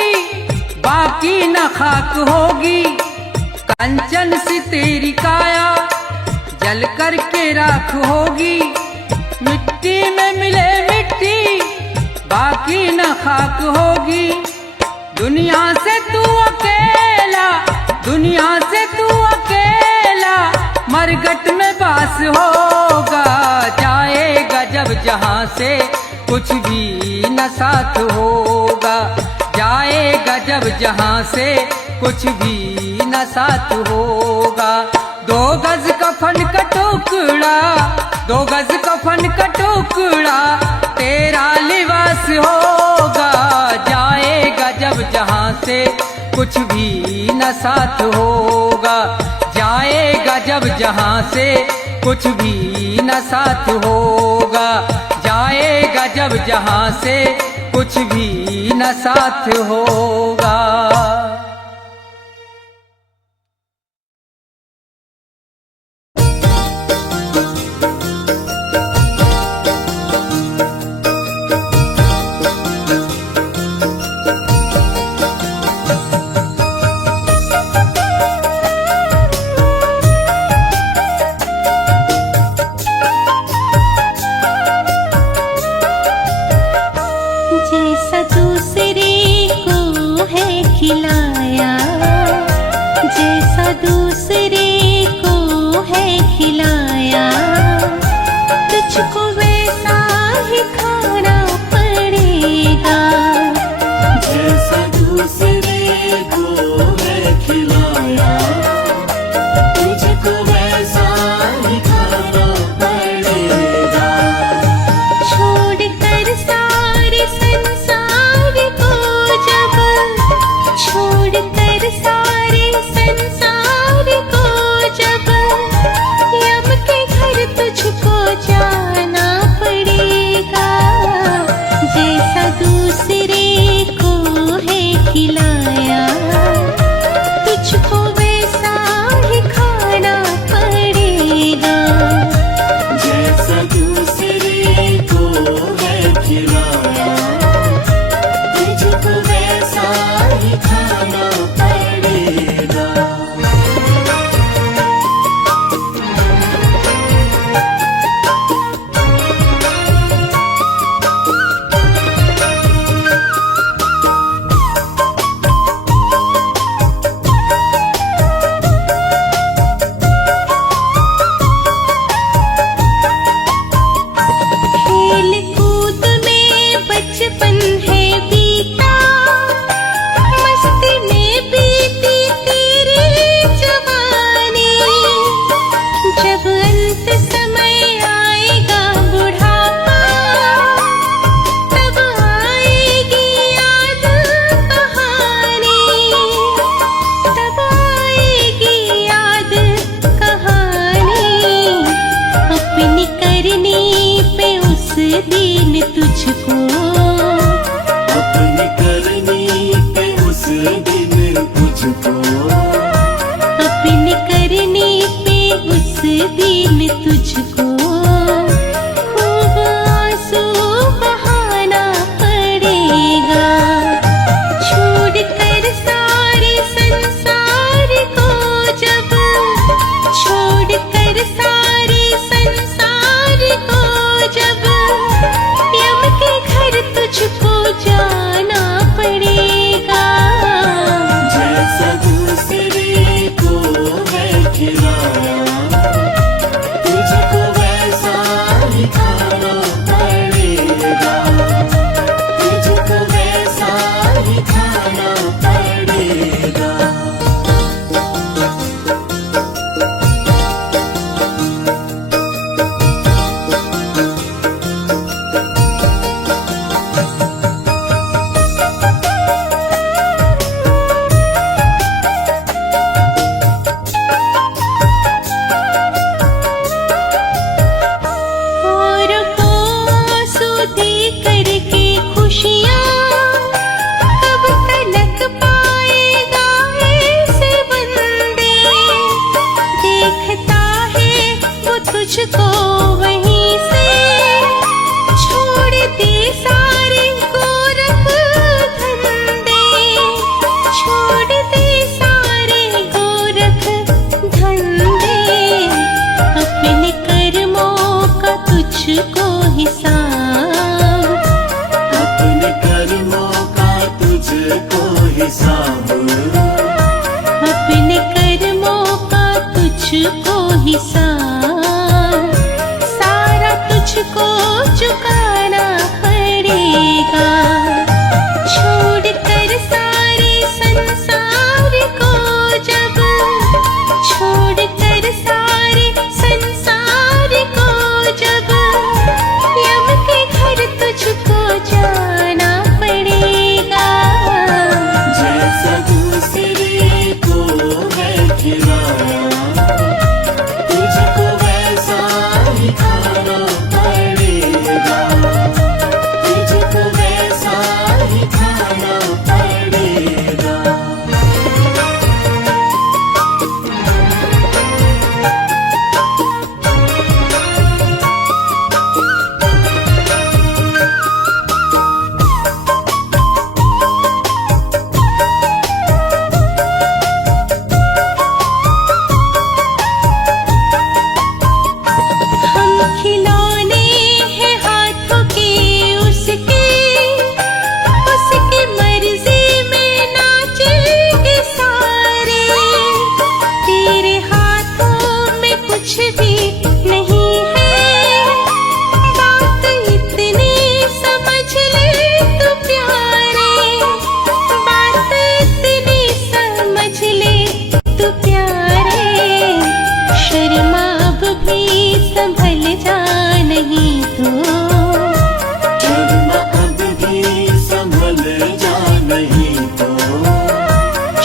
बाकी न खाक होगी। कंचन सी तेरी काया जल करके राख होगी, मिट्टी में मिले मिट्टी बाकी न खाक होगी। दुनिया से तू अकेला, दुनिया से तू अकेला मरघट में बास होगा, जाएगा जब जहां से कुछ भी न साथ होगा, जाएगा जब जहां से कुछ भी न साथ होगा। 2 गज कफन का टुकड़ा, 2 गज कफन का टुकड़ा तेरा लिबास होगा, जाएगा जब जहां से कुछ भी न साथ होगा, जाएगा जब जहां से कुछ भी न साथ होगा, जाएगा जब जहां से कुछ भी न साथ होगा। जैसा दूसरे को है खिलाया, जैसा दूसरे को है खिलाया, तुझको वैसा ही खाना पड़ेगा। जैसा दूसरे को है खिलाया, तुझको वैसा ही खाना पड़ेगा। छोड़कर सारे संसार को जब, छोड़कर सारे संसार को जब, यम के घर तुझको जाना पड़ेगा। जैसा दूसरे को है खिलाया, तुझको दिन तुझको, अपने करने पे उस दिन तुझको खूब आंसू बहाना पड़ेगा। छोड़ कर सारे संसार को जब, छोड़ कर सारे संसार को जब, यम के घर तुझको जाना पड़ेगा। जैसा दूसरे को है खिलाया, तुझको वैसा ही खाना पड़ेगा, तुझको वैसा ही खाना पड़ेगा। और को आंसू दे करके खुशियाँ कब तलक पाएगा ऐसे बंदे। देखता है वो तुझको वहीं से, छोड़ दे सारे गोरख धंधे, छोड़ दे सारे गोरख धंधे। अपने कर्मों का तुझको हिसाब, अपने कर्मों का तुझको हिसाब, अपने कर्मों का तुझको हिसाब, सारा तुझको चुकाना पड़ेगा। छोड़ कर सारे संसार को जब, छोड़ कर सारे संसार को जब, यम के घर तुझको जाना पड़ेगा। जैसा दूसरे को है खिलाया, तुझको वैसा ही खाना पड़ेगा, तुझको वैसा ही खाना पड़ेगा। हम खिलौने हैं हाथों के उसके, उसकी मर्जी में नाचेंगे सारे। तेरे हाथों में कुछ भी नहीं है, बात इतनी समझ ले तू प्यारे, बात इतनी समझ ले तू प्यारे। शर्मा अब भी संभल जा नहीं तो, शर्मा अब भी संभल जा नहीं तो,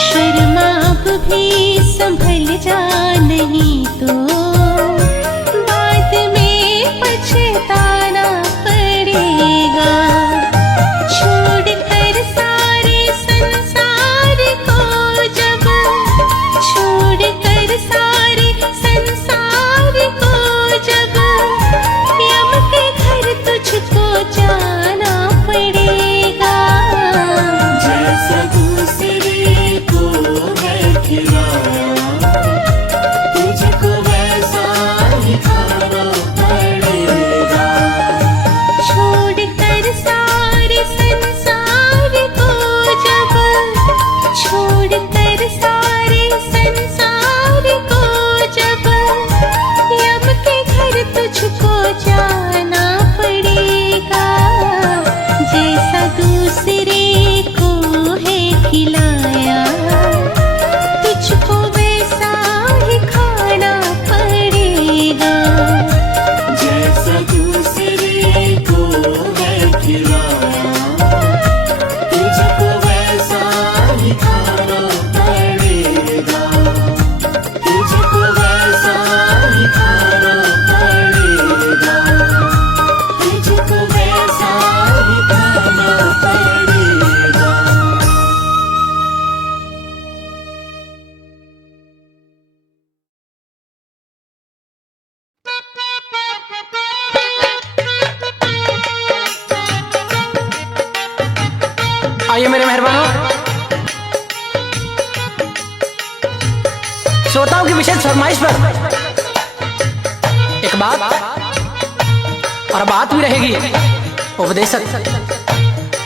शर्मा अब भी संभल जा नहीं तो, बाद में पछताना पड़ेगा। छोड़ कर सारे संसार को जब, छोड़ कर सारे संसार को जब, यम के घर तुझको जाना पड़ेगा। जैसा दूसरे को है खिलाया, तुझको श्रोताओं की विशेष फरमाइश पर एक बात और बात भी रहेगी उपदेशक।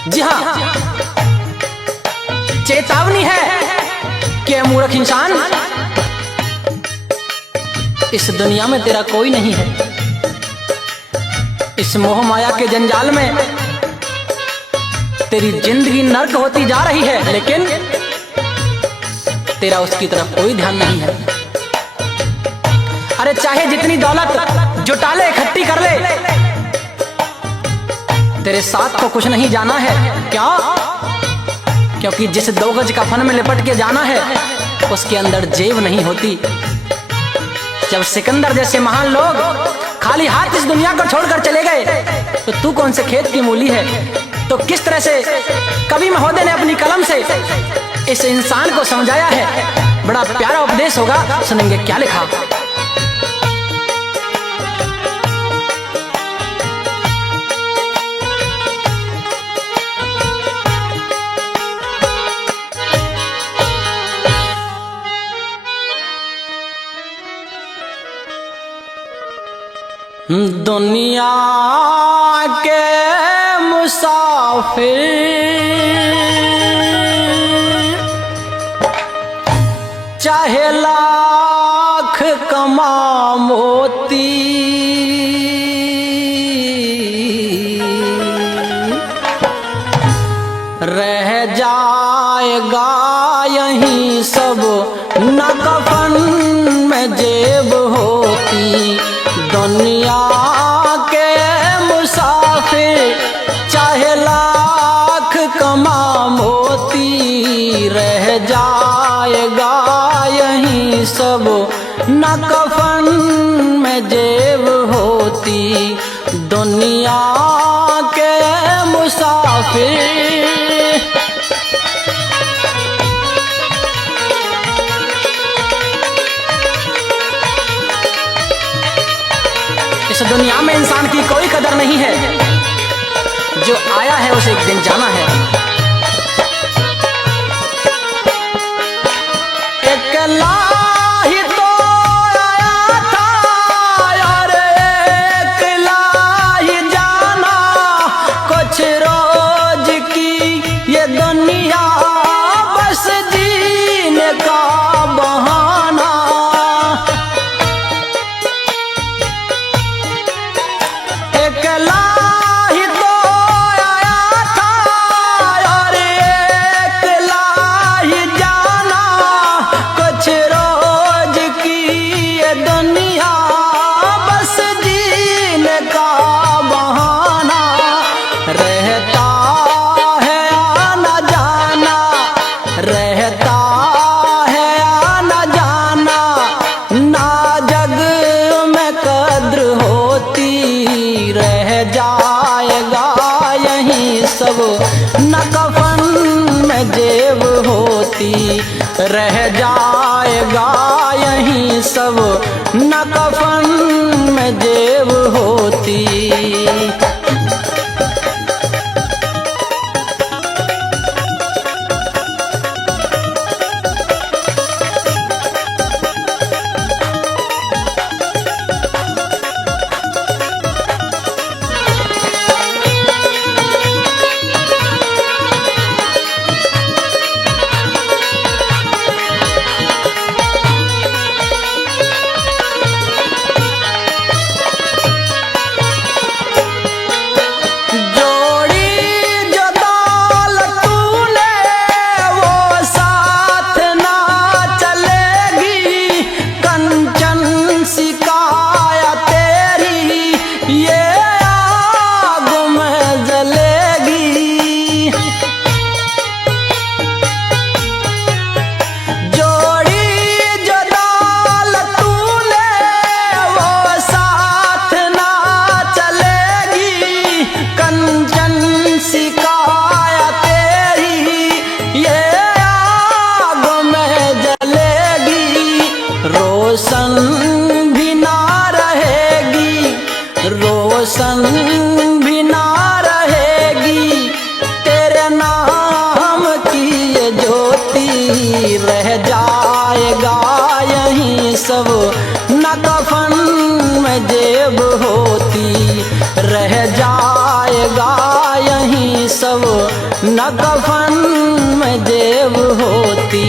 जी हाँ, चेतावनी है कि मूर्ख इंसान, इस दुनिया में तेरा कोई नहीं है। इस मोह माया के जंजाल में तेरी जिंदगी नर्क होती जा रही है, लेकिन तेरा उसकी तरफ कोई ध्यान नहीं है। अरे चाहे जितनी दौलत जुटा ले, इकट्ठी कर ले, तेरे साथ को कुछ नहीं जाना है। क्या? क्योंकि जिस 2 गज का फन में लिपट के जाना है, उसके अंदर जेब नहीं होती। जब सिकंदर जैसे महान लोग खाली हाथ इस दुनिया को छोड़कर चले गए, तो तू कौन से खेत की मूली है? तो किस तरह से कवि महोदय ने अपनी कलम से इस इंसान को समझाया है। बड़ा प्यारा उपदेश होगा, सुनेंगे क्या लिखा। दुनिया के मुसाफिर चाहे लाख कमा मोती, रह जाएगा यहीं सब न कफन में जेब होती। दुनिया के मुसाफिर चाहे लाख कमा मोती, रह जाएगा यहीं सब न कफन में जेब होती। दुनिया के मुसाफिर। इस दुनिया में इंसान की कोई कदर नहीं है, जो आया है उसे एक दिन जाना है। अकेला ही तो आया था और अकेला ही जाना, कुछ रोज की ये दुनिया बस जीने का बहाना। अकेला ही तो आया था और अकेला ही जाना, कुछ रोज की ये दुनिया बस जीने का बहाना। रहता है आना जाना, रहता है आना जाना, ना जग में कद्र होती। रह जाएगा यहीं सब न कफन में जेब होती। रह जाएगा यहीं सब न कफन में जेब होती। रोशन भी ना रहेगी, तेरे नाम की ये ज्योति रह जाएगा यहीं रह जाएगा यहीं सब, न कफन में जेब होती।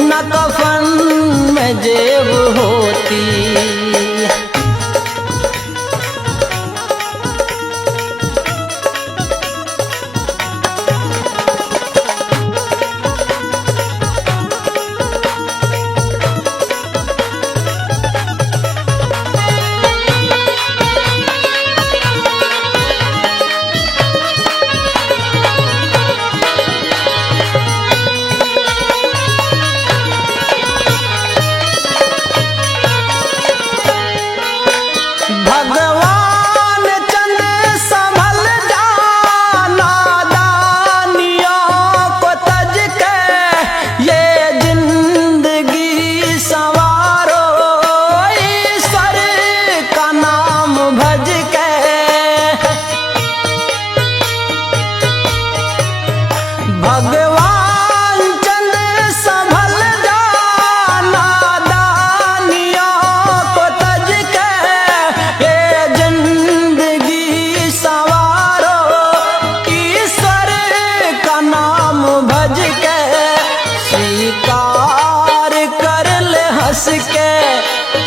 न कफन में जेब होती।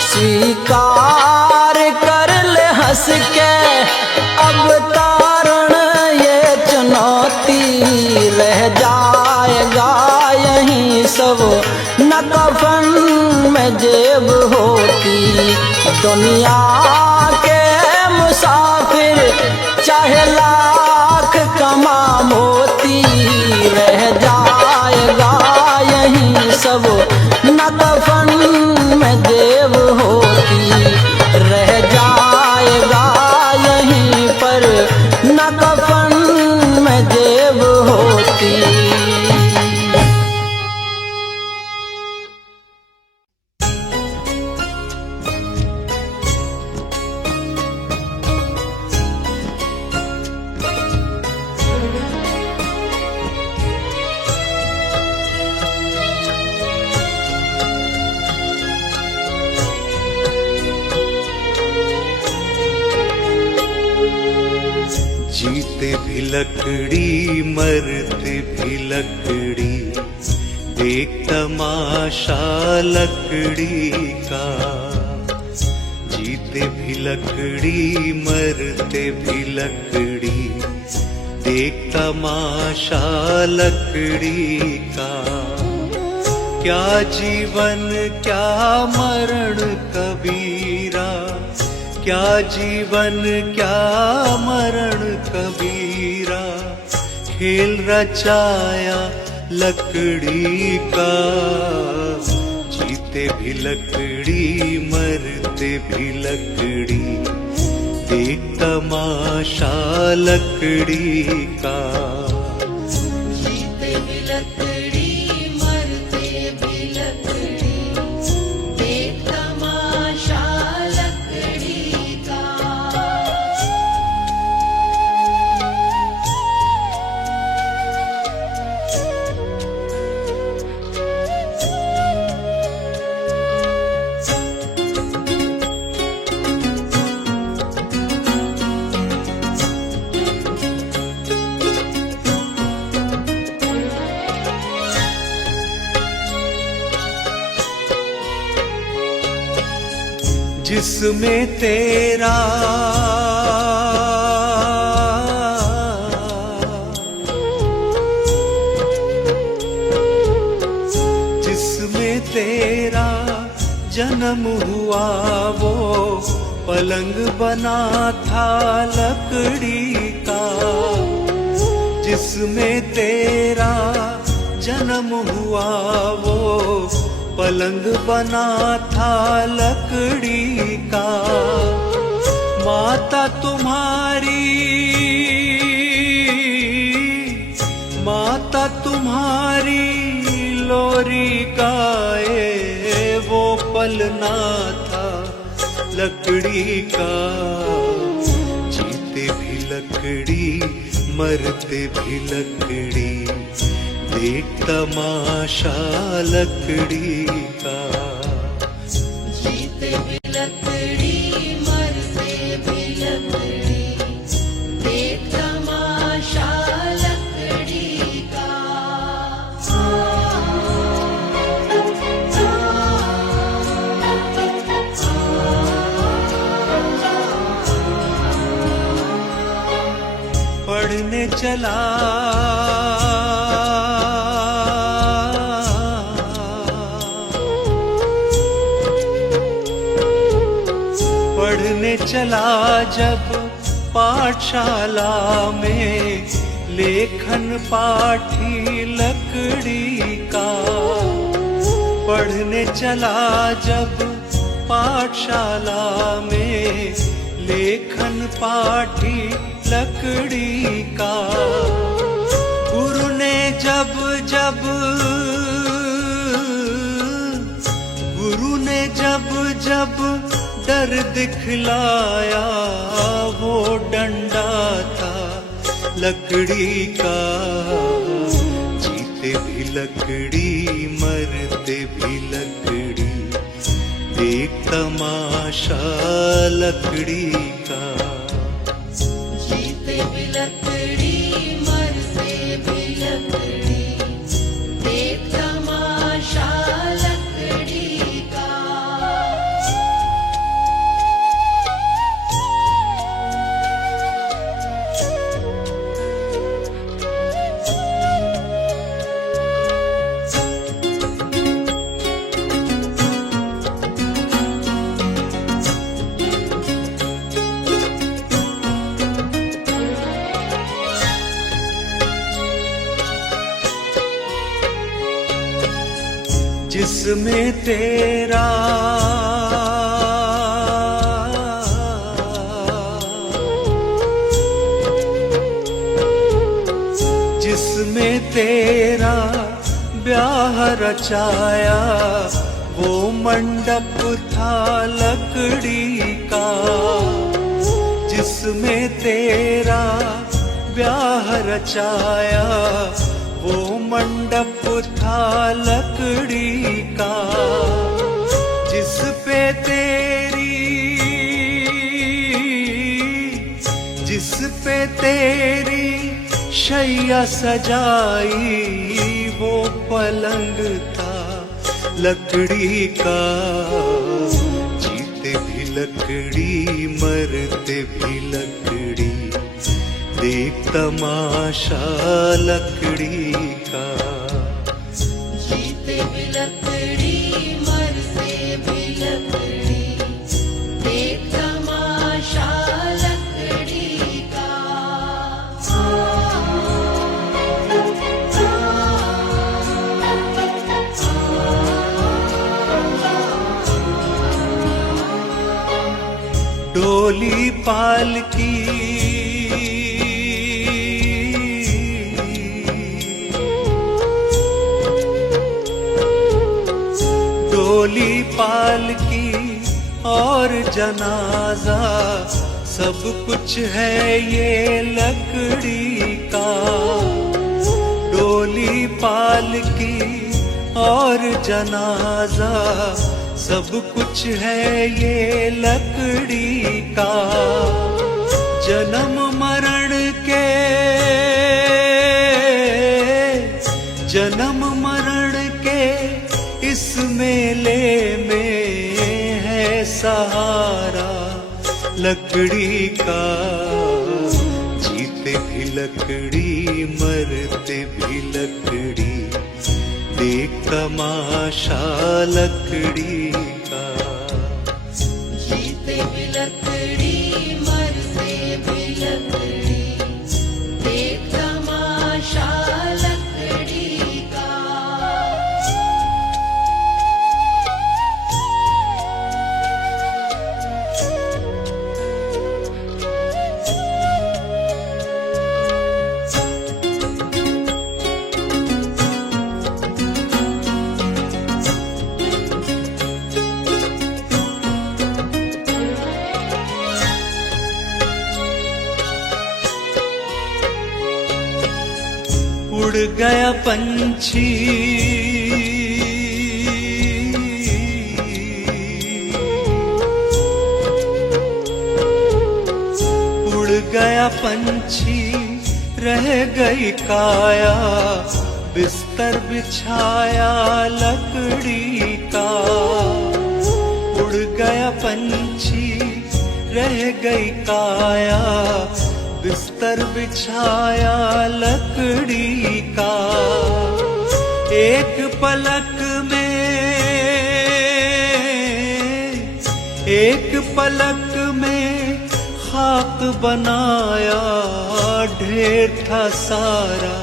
स्वीकार कर ले हंस के अवतारण ये चुनौती, रह जाएगा यहीं सब न कफन में जेब होती। दुनिया के मुसाफिर चाहे लाख कमा मोती, रह जाएगा यहीं सब न कफन में जेब होती, रह जाएगा यहीं पर न कफन में जेब होती। जीते भी लकड़ी मरते भी लकड़ी, देख तमाशा लकड़ी का। जीते भी लकड़ी मरते भी लकड़ी, देख तमाशा लकड़ी का। क्या जीवन क्या मरण कबीरा, क्या जीवन क्या मरण कबीरा। खेल रचाया लकड़ी का, जीते भी लकड़ी मरते भी लकड़ी, देख तमाशा लकड़ी का। जीते भी लकड़ी मरते भी लकड़ी, देख तमाशा लकड़ी का। जिसमें तेरा तेरा जन्म हुआ वो पलंग बना था लकड़ी का, जिसमें तेरा जन्म हुआ वो पलंग बना था लकड़ी का। माता तुम्हारी लोरी गाए वो पलना था लकड़ी का। जीते भी लकड़ी मरते भी लकड़ी, देख तमाशा लकड़ी का। जीते भी लकड़ी मरते भी लकड़ी, देख तमाशा लकड़ी का। पढ़ने चला जब पाठशाला में, लेखन पाठी लकड़ी का। पढ़ने चला जब पाठशाला में, लेखन पाठी लकड़ी का। गुरु ने जब डर दिखलाया वो डंडा था लकड़ी का। जीते भी लकड़ी मरते भी लकड़ी, देख तमाशा लकड़ी का। जीते भी लकड़ी मरते भी लकड़ी, देख तमाशा लकड़ी का। जिसमें तेरा ब्याह रचाया वो मंडप था लकड़ी का। जिसमें तेरा ब्याह रचाया वो मंडप था लकड़ी का। जिस पे तेरी शैया सजाई वो पलंग था लकड़ी का। जीते भी लकड़ी मरते भी लकड़ी, देख तमाशा लकड़ी का। जीते भी लकड़ी मरते भी लकड़ी, देख तमाशा लकड़ी का। डोली पालकी और जनाजा सब कुछ है ये लकड़ी का। डोली पालकी और जनाजा सब कुछ है ये लकड़ी का। जन्म मरण के इस मेले में है सहारा लकड़ी का, जीते भी लकड़ी मरते भी लकड़ी, देख तमाशा लकड़ी का। जीते भी लकड़ी मरते भी लकड़ी, देख तमाशा लकड़ी का। उड़ गया पंछी उड़ गया पंछी, रह गई काया, बिस्तर बिछाया लकड़ी का। उड़ गया पंछी, रह गई काया, बिस्तर बिछाया लकड़ी का। एक पलक में खाक बनाया, ढेर था सारा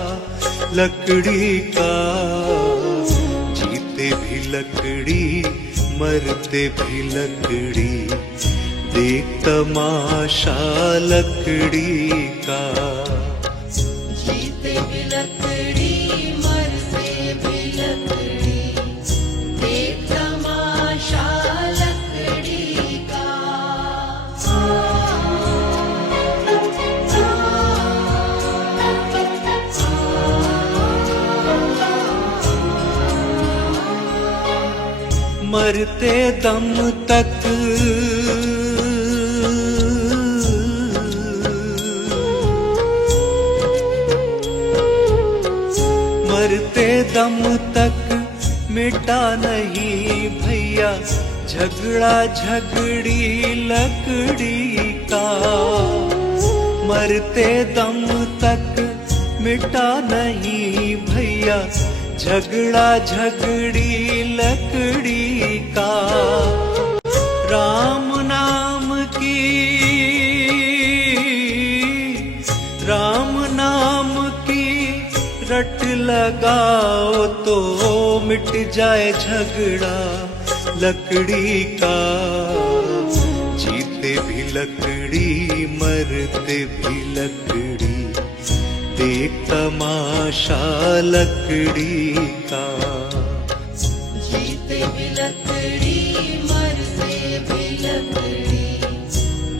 लकड़ी का। जीते भी लकड़ी मरते भी लकड़ी, देख तमाशा लकड़ी का। जीते भी लकड़ी मरते भी लकड़ी, देख तमाशा लकड़ी का। मरते दम तक मरते दम तक मिटा नहीं भैया, झगड़ा झगड़ी लकड़ी का। मरते दम तक मिटा नहीं भैया, झगड़ा झगड़ी लकड़ी का। राम नाम की रट लगाओ तो मिट जाए झगड़ा लकड़ी का। जीते भी लकड़ी मरते भी लकड़ी, देख तमाशा लकड़ी का। जीते भी लकड़ी मरते भी लकड़ी,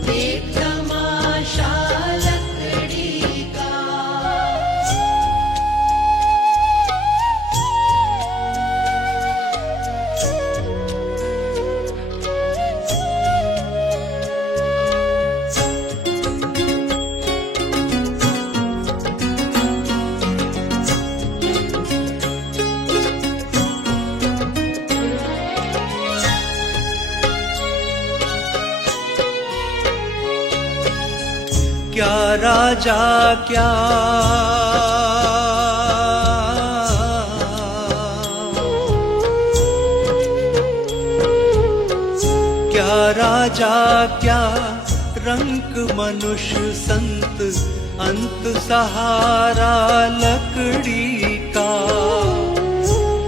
देख तमाशा लकड़ी का। क्या राजा क्या राजा क्या रंग मनुष्य संत, अंत सहारा लकड़ी का।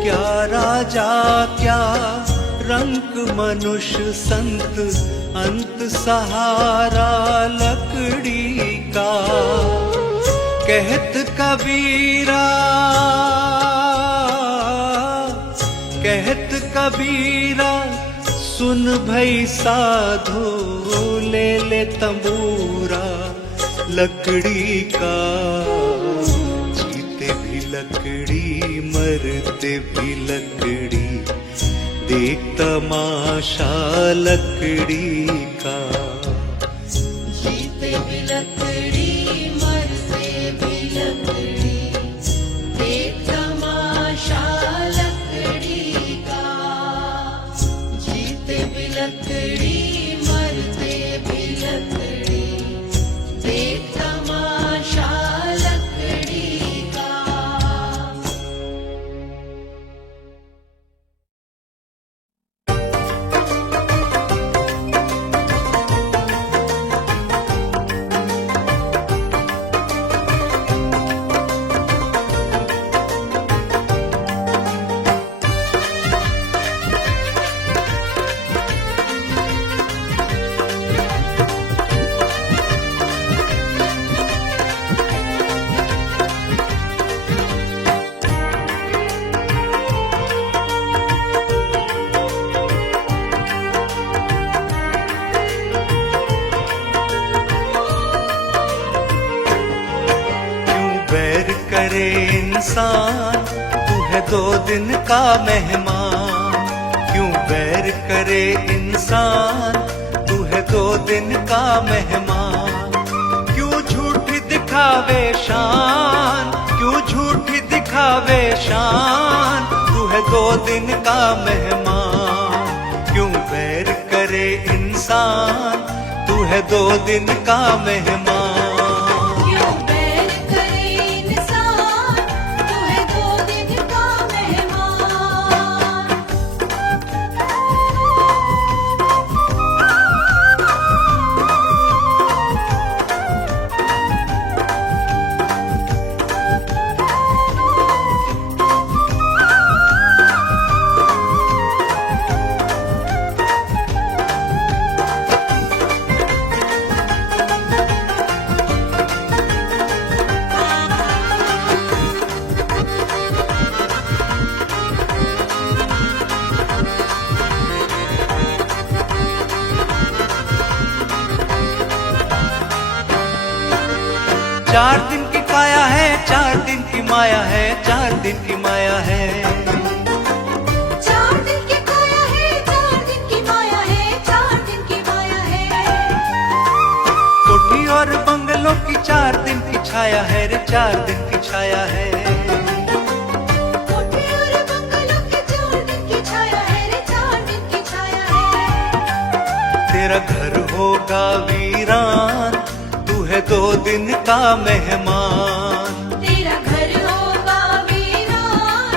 क्या राजा क्या रंग मनुष्य संत, अंत सहारा लकड़ी का। कहत कबीरा सुन भई साधो, ले ले तंबूरा लकड़ी का। जीते भी लकड़ी मरते भी लकड़ी, देख तमाशा लकड़ी का। जीते भी लकड़ी मरते भी लकड़ी, देख तमाशा लकड़ी का। जीते भी लकड़ी लकड़ी मरते भी लकड़ी, देख तमाशा लकड़ी का। क्यों बैर करे इंसान, तू है 2 दिन का मेहमान। क्यों बैर करे इंसान, तू है 2 दिन का मेहमान। क्यों झूठी दिखावे शान, क्यों झूठी दिखावे शान, तू है 2 दिन का मेहमान। क्यों बैर करे इंसान, तू है 2 दिन का मेहमान। क्यों बैर करे इंसान, तू है 2 दिन का मेहमान। चार दिन की काया है, 4 दिन की माया है, 4 दिन की माया है। 4 दिन की काया है, 4 दिन की माया है, 4 दिन की माया है। कोठी और बंगलों की 4 दिन की छाया है रे, 4 दिन की छाया है। कोठी और बंगलों की 4 दिन की छाया है रे, 4 दिन की छाया है। तेरा घर होगा वीरान, तू है 2 दिन का मेहमान। तेरा घर होगा वीरान,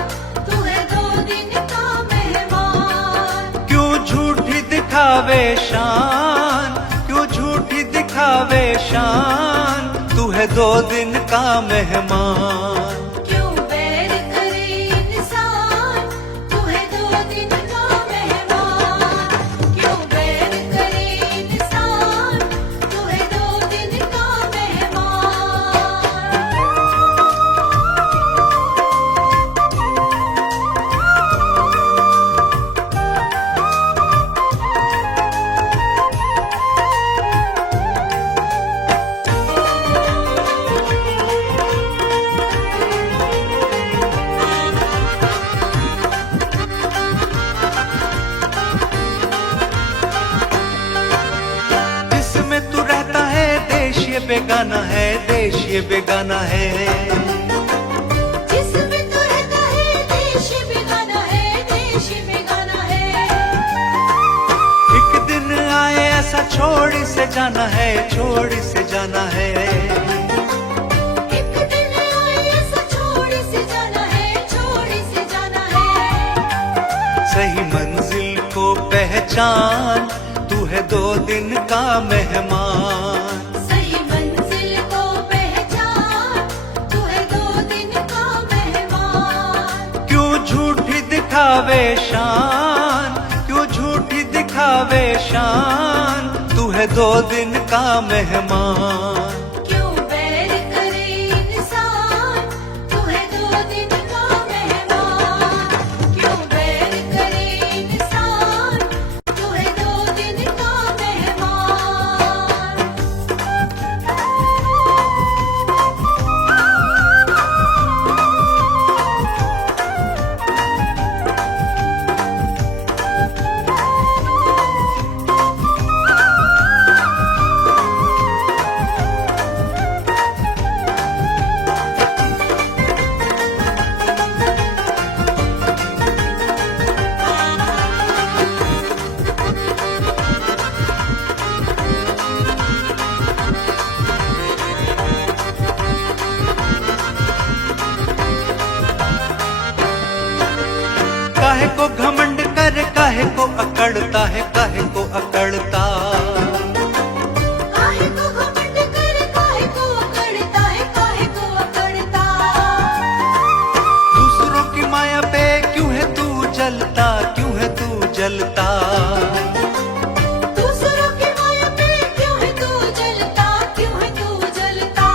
तू है 2 दिन का मेहमान। क्यों झूठी दिखावे शान, क्यों झूठी दिखावे शान, तू है 2 दिन का मेहमान। क्यों बैर करे इंसान, तू है 2 दिन का मेहमान। क्यों बैर करे इंसान, तू है 2 दिन का मेहमान। जिसमें तू रहता है देश ये बेगाना है, देश ये बेगाना है। जिसमें तू रहता है देश बेगाना है, देश बेगाना है। एक दिन आए ऐसा छोड़ से जाना है, छोड़ से जाना है। एक दिन आए ऐसा छोड़ से जाना है, छोड़ से जाना है। सही मंजिल को पहचान, तू है 2 दिन का मेहमान। सही मंजिल को पहचान, तू है 2 दिन का मेहमान। क्यों झूठी दिखावे शान, क्यों झूठी दिखावे शान, तू है 2 दिन का मेहमान। क्यों बैर करे इंसान, तू है 2 दिन का मेहमान। क्यों बैर करे इंसान, तू है 2 दिन का मेहमान। करता है काहे को अकड़ता, काहे को घमंड कर, काहे को अकड़ता है, काहे को अकड़ता। दूसरों की माया पे क्यों है तू जलता, क्यों है तू जलता। दूसरों की माया पे क्यों है तू जलता, क्यों है तू जलता।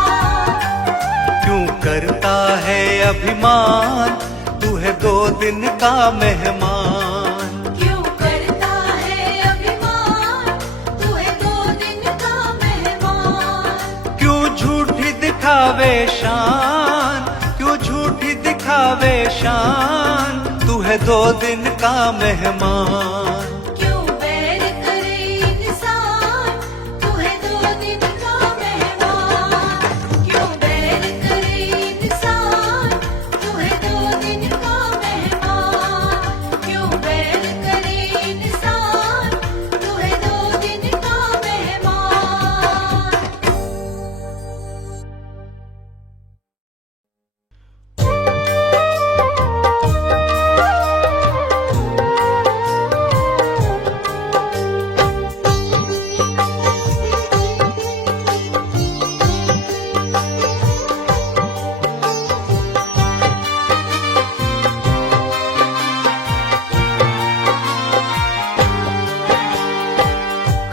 क्यों करता है अभिमान, तू है 2 दिन का मेहमान। क्यों करता है अभिमान, तू है 2 दिन का मेहमान। क्यों झूठी दिखावे शान, क्यों झूठी दिखावे शान, तू है 2 दिन का मेहमान। क्यों बैर करे इंसान, तू है 2 दिन का मेहमान। क्यों बैर करे इंसान, तू है 2 दिन का मेहमान। क्यों बैर करे इंसान, तू है 2 दिन का मेहमान।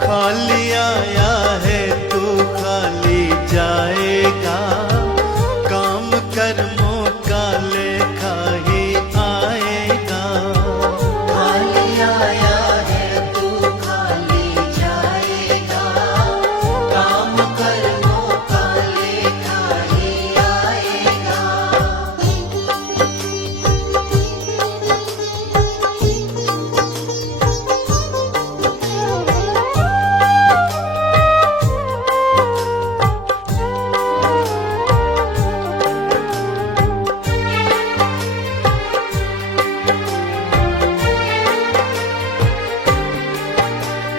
खाली आया है तू खाली जाएगा, काम कर्मों का लेखा ही आएगा। खाली आया है तू खाली जाएगा, काम कर्मों का लेखा ही आएगा।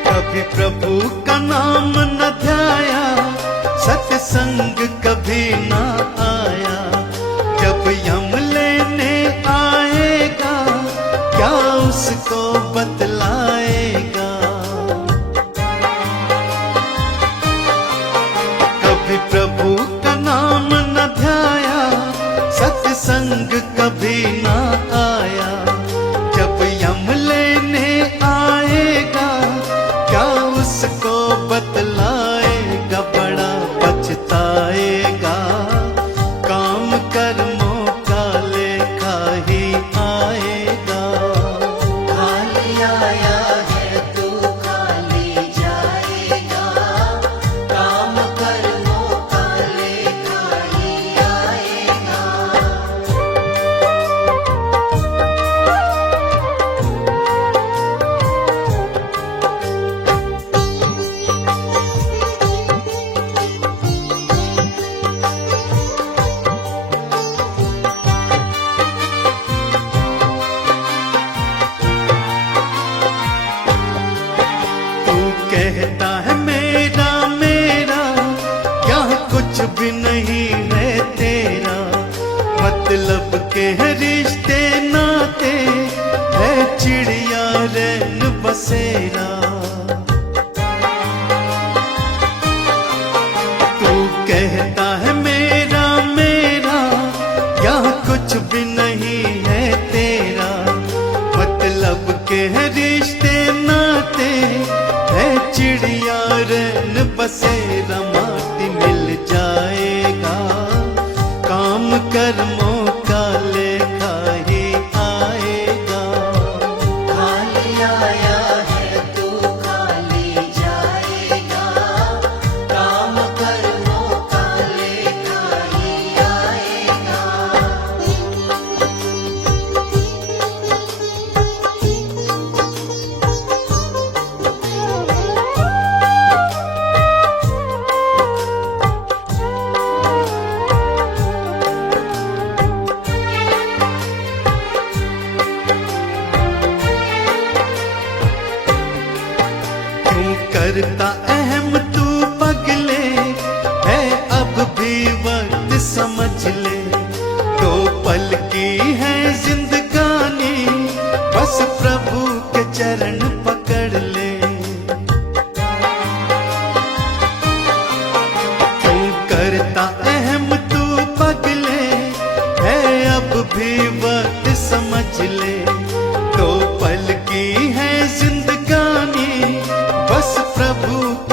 कभी प्रभु का नाम न ध्याया, सत्संग कभी ना आया। जब यम लेने आएगा, क्या उसको बतलाएगा। कभी प्रभु का नाम न ध्याया, सत्संग कभी ना आया। जब यम लेने आएगा, क्या उसको बतलाएगा। बड़ा पछताएगा, काम कर्मों का लेखा ही आएगा। खाली आया है तू खाली जाएगा, काम कर्मों का लेखा ही आएगा। तू कहता है मेरा मेरा, क्या कुछ भी नहीं है तेरा। मतलब के है रिश्ते नाते, है चिड़िया रैन बसेरा। तू कहता है मेरा मेरा, क्या कुछ भी नहीं है तेरा। मतलब के है रिश्ते नाते, है चिड़िया रैन बसेरा। माटी मिल जाएगा, काम कर्मों का लेखा ही आएगा। खाली आया है तू खाली जाएगा, काम कर्मों का लेखा ही आएगा। क्यों करता अहम तू पगले, है अब भी वक्त समझ ले। 2 पल की है जिंदगानी, बस प्रभु के चरण पकड़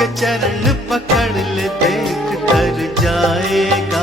के चरण पकड़ ले, देख कर जाएगा